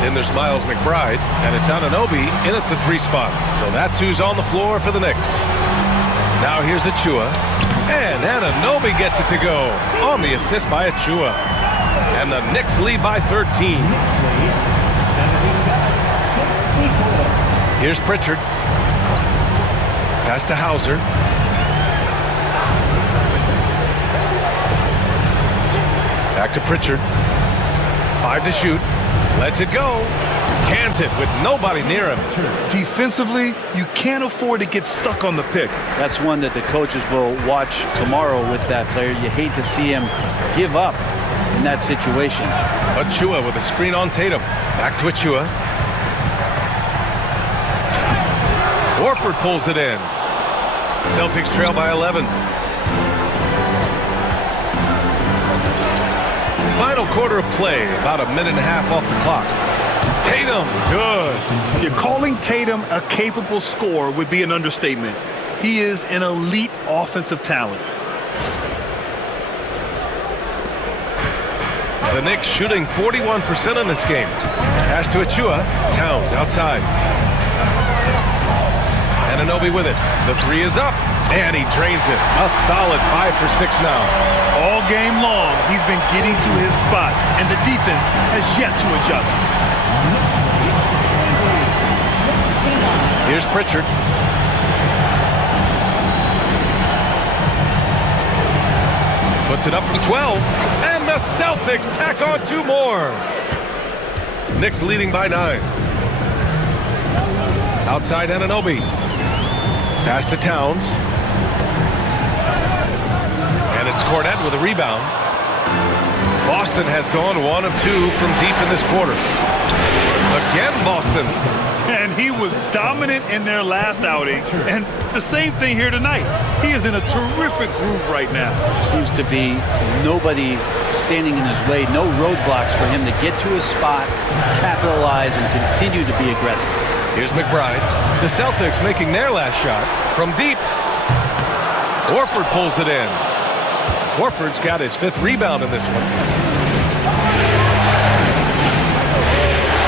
Then there's Miles McBride, and it's Anunoby in at the 3 spot. So that's who's on the floor for the Knicks. Now here's Achiuwa, and Anunoby gets it to go on the assist by Achiuwa. And the Knicks lead by 13. Here's Pritchard. Pass to Hauser. Back to Pritchard. 5 to shoot. Lets it go. Cans it with nobody near him. Defensively, you can't afford to get stuck on the pick. That's one that the coaches will watch tomorrow with that player. You hate to see him give up in that situation. Achua with a screen on Tatum. Back to Achua. Horford pulls it in. Celtics trail by 11. Final quarter of play, about a minute and a half off the clock. Tatum, good. You're calling Tatum a capable scorer would be an understatement. He is an elite offensive talent. The Knicks shooting 41% in this game. Pass to Achua. Towns outside. Anunoby with it. The three is up. And he drains it. A solid 5 for 6 now. All game long, he's been getting to his spots, and the defense has yet to adjust. Here's Pritchard. Puts it up from 12. And the Celtics tack on 2 more. Knicks leading by 9. Outside Anunoby. Pass to Towns. And it's Cornette with a rebound. Boston has gone 1 of 2 from deep in this quarter. Again, Boston. And he was dominant in their last outing. And the same thing here tonight. He is in a terrific groove right now. Seems to be nobody standing in his way, no roadblocks for him to get to his spot, capitalize, and continue to be aggressive. Here's McBride. The Celtics making their last shot from deep. Horford pulls it in. Horford's got his 5th rebound in this one.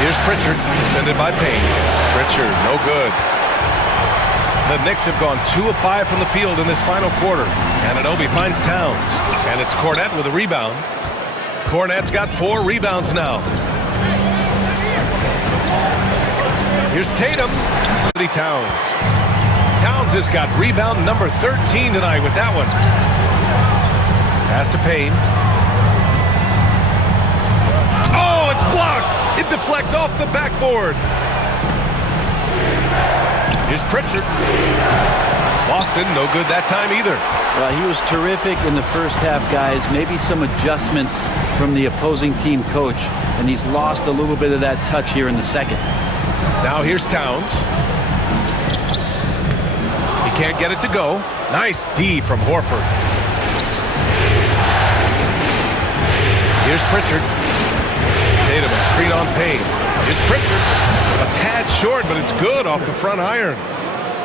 Here's Pritchard, defended by Payne. Pritchard, no good. The Knicks have gone 2 of 5 from the field in this final quarter. Anunoby finds Towns. And it's Cornette with a rebound. Cornette's got 4 rebounds now. Here's Tatum. Towns. Towns has got rebound number 13 tonight with that one. Pass to Payne. Oh, it's blocked. It deflects off the backboard. Here's Pritchard. Boston, no good that time either. He was terrific in the first half, guys. Maybe some adjustments from the opposing team coach, and he's lost a little bit of that touch here in the second. Now here's Towns. He can't get it to go. Nice D from Horford. Here's Pritchard. Tatum, a screen on Payne. Here's Pritchard. A tad short, but it's good off the front iron.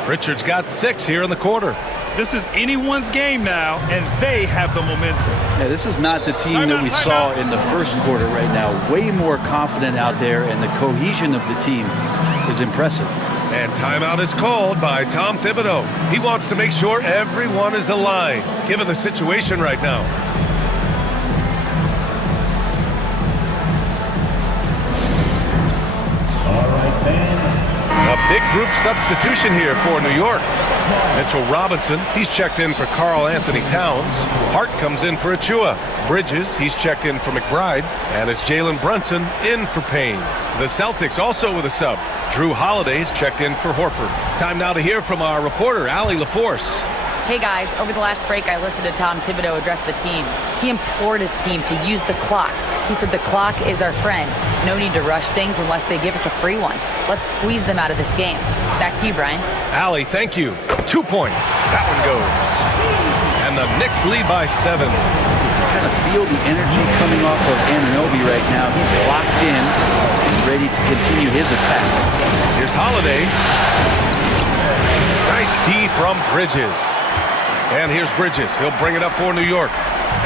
Pritchard's got 6 here in the quarter. This is anyone's game now, and they have the momentum. Yeah, this is not the team that we saw in the first quarter right now. Way more confident out there, and the cohesion of the team is impressive. And timeout is called by Tom Thibodeau. He wants to make sure everyone is aligned, given the situation right now. A big group substitution here for New York. Mitchell Robinson, he's checked in for Karl Anthony Towns. Hart comes in for Achua. Bridges, he's checked in for McBride. And it's Jalen Brunson in for Payne. The Celtics also with a sub. Drew Holiday's checked in for Horford. Time now to hear from our reporter, Allie LaForce. Hey guys, over the last break I listened to Tom Thibodeau address the team. He implored his team to use the clock. He said the clock is our friend. No need to rush things unless they give us a free one. Let's squeeze them out of this game. Back to you, Brian. Allie, thank you. 2 points. That one goes. And the Knicks lead by 7. You can kind of feel the energy coming off of Anunoby right now. He's locked in, ready to continue his attack. Here's Holiday. Nice D from Bridges. And here's Bridges. He'll bring it up for New York.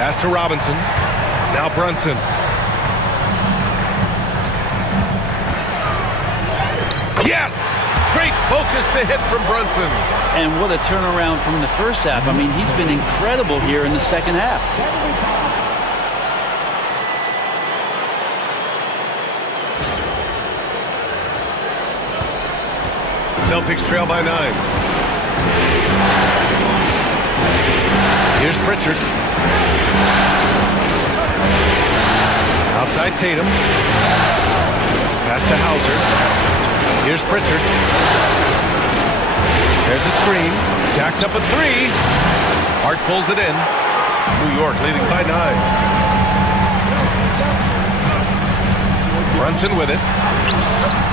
Pass to Robinson. Now Brunson. Yes! Great focus to hit from Brunson. And what a turnaround from the first half. I mean, he's been incredible here in the second half. Celtics trail by 9. Here's Pritchard. Outside Tatum. Pass to Hauser. Here's Pritchard. There's a screen. Jacks up a 3. Hart pulls it in. New York leading by 9. Brunson with it.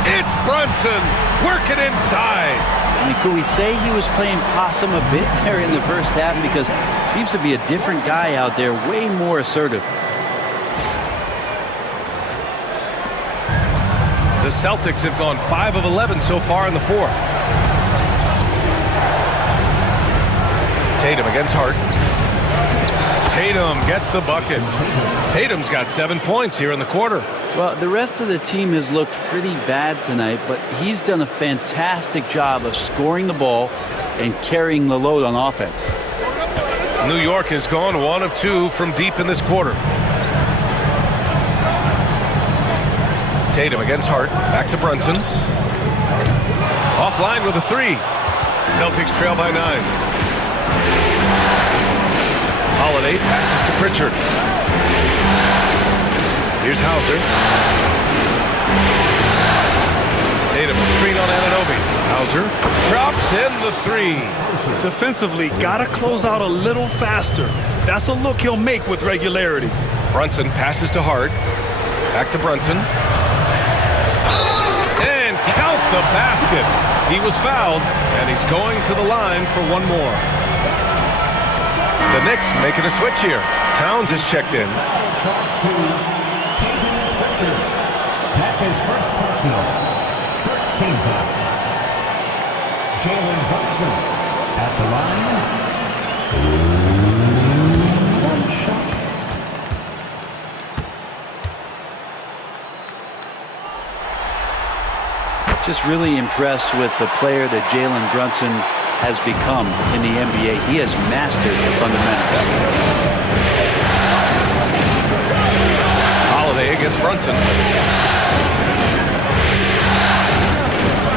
It's Brunson working inside. I mean, could we say he was playing possum a bit there in the first half? Because it seems to be a different guy out there, way more assertive. The Celtics have gone 5 of 11 so far in the fourth. Tatum against Hart. Tatum gets the bucket. Tatum's got 7 points here in the quarter. Well, the rest of the team has looked pretty bad tonight, but he's done a fantastic job of scoring the ball and carrying the load on offense. New York has gone 1 of 2 from deep in this quarter. Tatum against Hart. Back to Brunson. Offline with a 3. Celtics trail by 9. Holiday passes to Pritchard. Here's Hauser. Tatum, a screen on Anunoby. Hauser drops in the 3. Defensively, gotta close out a little faster. That's a look he'll make with regularity. Brunson passes to Hart. Back to Brunson. And count the basket. He was fouled, and he's going to the line for one more. The Knicks making a switch here. Towns has checked in. That's his first personal. First team foul. Jalen Brunson at the line. One shot. Just really impressed with the player that Jalen Brunson has become in the NBA. He has mastered the fundamentals. Holiday against Brunson.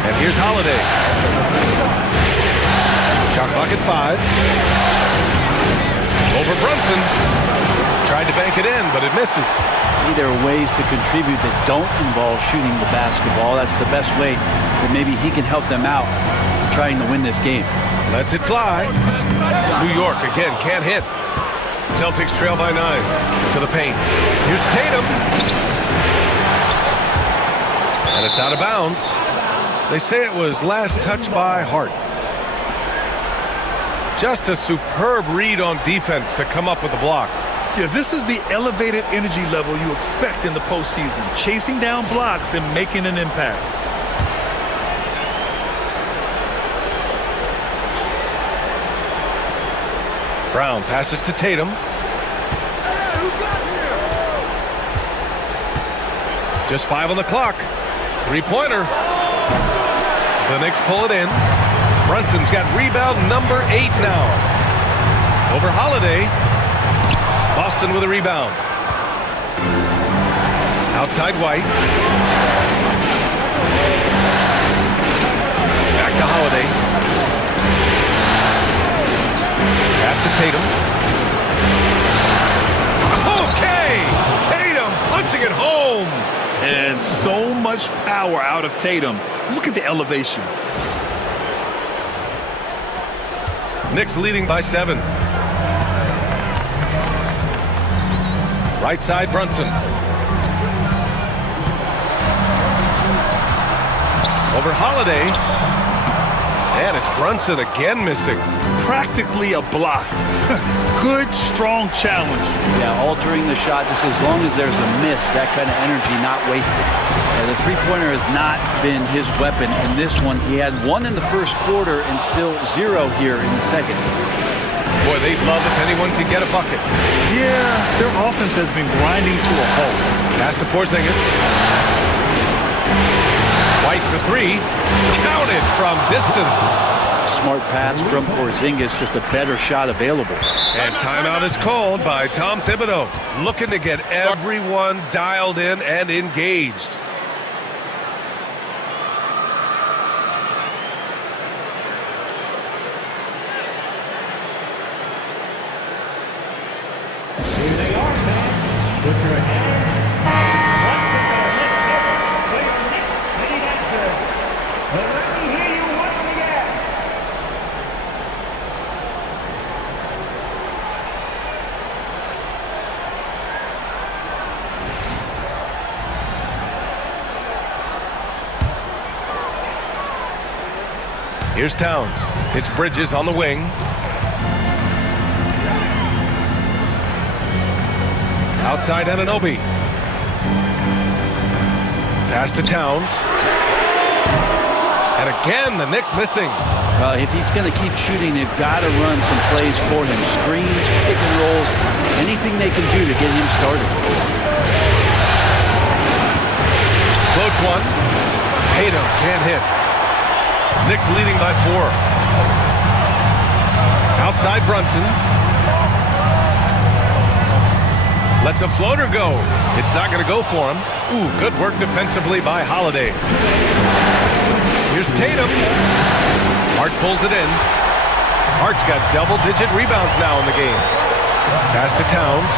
And here's Holiday. Shot clock at 5. Over Brunson. Tried to bank it in, but it misses. There are ways to contribute that don't involve shooting the basketball. That's the best way that maybe he can help them out trying to win this game. Lets it fly. New York again can't hit. Celtics trail by 9 to the paint. Here's Tatum. And it's out of bounds. They say it was last touched by Hart. Just a superb read on defense to come up with the block. Yeah, this is the elevated energy level you expect in the postseason. Chasing down blocks and making an impact. Brown passes to Tatum. Just 5 on the clock. 3-pointer. The Knicks pull it in. Brunson's got rebound number 8 now. Over Holiday. Boston with a rebound. Outside White. Back to Holiday. Pass to Tatum. Okay! Tatum punching it home. And so much power out of Tatum. Look at the elevation. Knicks leading by 7. Right side, Brunson. Over Holiday. And it's Brunson again missing. Practically a block. Good, strong challenge. Yeah, altering the shot just as long as there's a miss, that kind of energy not wasted. The three-pointer has not been his weapon in this one. He had 1 in the first quarter and still 0 here in the second. Boy, they'd love if anyone could get a bucket. Yeah, their offense has been grinding to a halt. Pass to Porzingis. White for 3. Counted from distance. Smart pass from Porzingis, just a better shot available. And timeout is called by Tom Thibodeau, looking to get everyone dialed in and engaged. Put your hands once again. Let's hear it for your Knicks city dancers. Let me hear you once again. Here's Towns. It's Bridges on the wing. Outside Anunoby. Pass to Towns. And again, the Knicks missing. If he's going to keep shooting, they've got to run some plays for him. Screens, pick and rolls, anything they can do to get him started. Floats one. Tatum can't hit. Knicks leading by 4. Outside Brunson. Lets a floater go. It's not going to go for him. Ooh, good work defensively by Holiday. Here's Tatum. Hart pulls it in. Hart's got double-digit rebounds now in the game. Pass to Towns.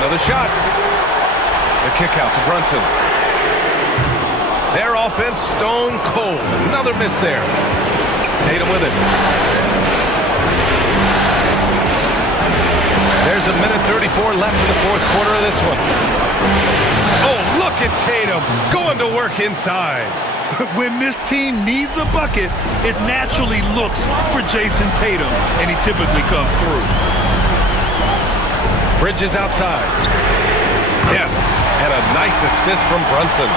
Another shot. The kick out to Brunson. Their offense stone cold. Another miss there. Tatum with it. There's a minute 34 left in the fourth quarter of this one. Oh, look at Tatum going to work inside. When this team needs a bucket, it naturally looks for Jason Tatum, and he typically comes through. Bridges outside. Yes, and a nice assist from Brunson.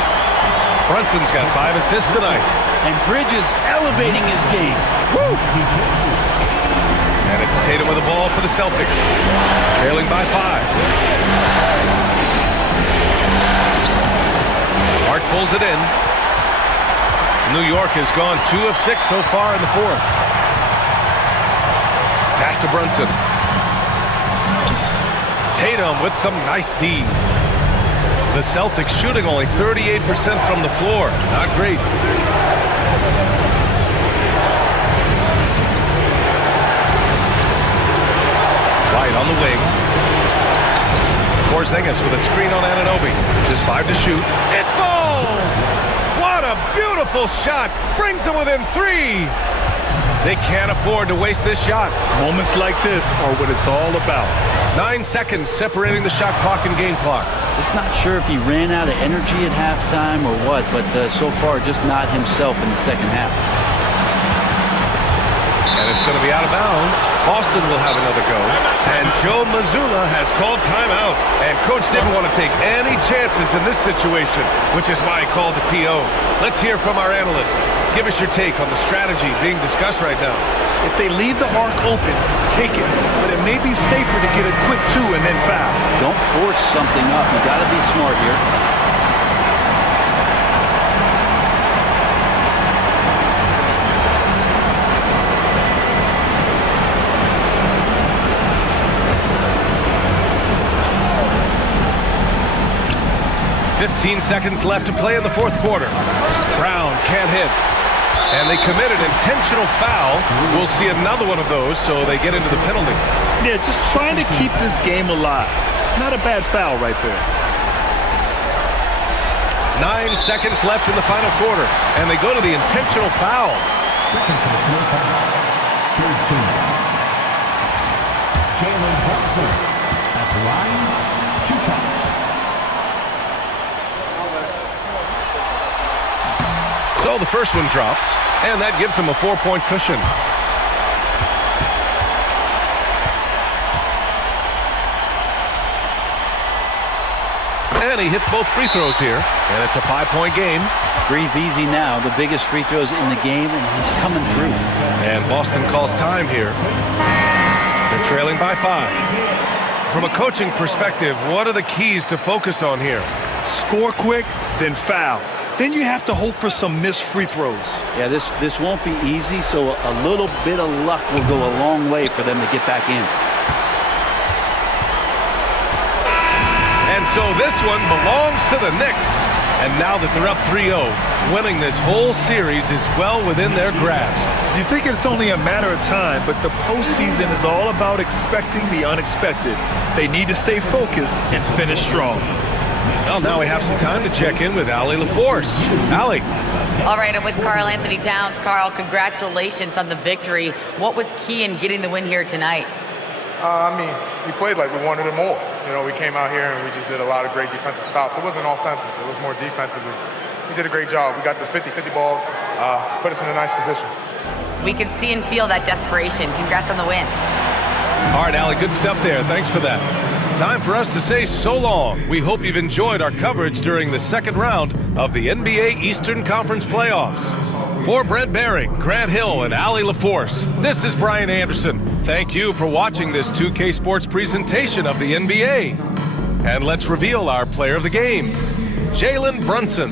Brunson's got 5 assists tonight. And Bridges elevating his game. Woo! And it's Tatum with the ball for the Celtics. Trailing by 5. Hart pulls it in. New York has gone 2 of 6 so far in the fourth. Pass to Brunson. Tatum with some nice D. The Celtics shooting only 38% from the floor. Not great. White on the wing. Porzingis with a screen on Anunoby. Just 5 to shoot. It falls! What a beautiful shot. Brings them within 3. They can't afford to waste this shot. Moments like this are what it's all about. 9 seconds separating the shot clock and game clock. Just not sure if he ran out of energy at halftime or what, but so far just not himself in the second half. And it's going to be out of bounds. Boston will have another go. And Joe Mazzulla has called timeout. And Coach didn't want to take any chances in this situation, which is why he called the TO. Let's hear from our analyst. Give us your take on the strategy being discussed right now. If they leave the arc open, take it. But it may be safer to get a quick 2 and then foul. Don't force something up. You got to be smart here. .15 seconds left to play in the fourth quarter. Brown can't hit. And they committed intentional foul. We'll see another one of those, so they get into the penalty. Yeah, just trying to keep this game alive. Not a bad foul right there. 9 seconds left in the final quarter. And they go to the intentional foul. Second personal foul. Third team. Jalen Brunson at the line. 2 shots. So the first one drops, and that gives him a 4-point cushion. And he hits both free throws here, and it's a 5-point game. Breathe easy now. The biggest free throws in the game, and he's coming through. And Boston calls time here. They're trailing by 5. From a coaching perspective, what are the keys to focus on here? Score quick, then foul. Then you have to hope for some missed free throws. Yeah, this won't be easy, so a little bit of luck will go a long way for them to get back in. And so this one belongs to the Knicks. And now that they're up 3-0, winning this whole series is well within their grasp. You think it's only a matter of time, but the postseason is all about expecting the unexpected. They need to stay focused and finish strong. Well, now we have some time to check in with Allie LaForce. Allie. All right, I'm with Karl Anthony Towns. Karl, congratulations on the victory. What was key in getting the win here tonight? We played like we wanted it more. We came out here and we just did a lot of great defensive stops. It wasn't offensive. It was more defensive. We did a great job. We got those 50-50 balls, put us in a nice position. We can see and feel that desperation. Congrats on the win. All right, Allie, good stuff there. Thanks for that. Time for us to say so long. We hope you've enjoyed our coverage during the second round of the NBA Eastern Conference playoffs. For Brent Bering, Grant Hill, and Allie LaForce, this is Brian Anderson. Thank you for watching this 2K Sports presentation of the NBA. And let's reveal our player of the game, Jalen Brunson.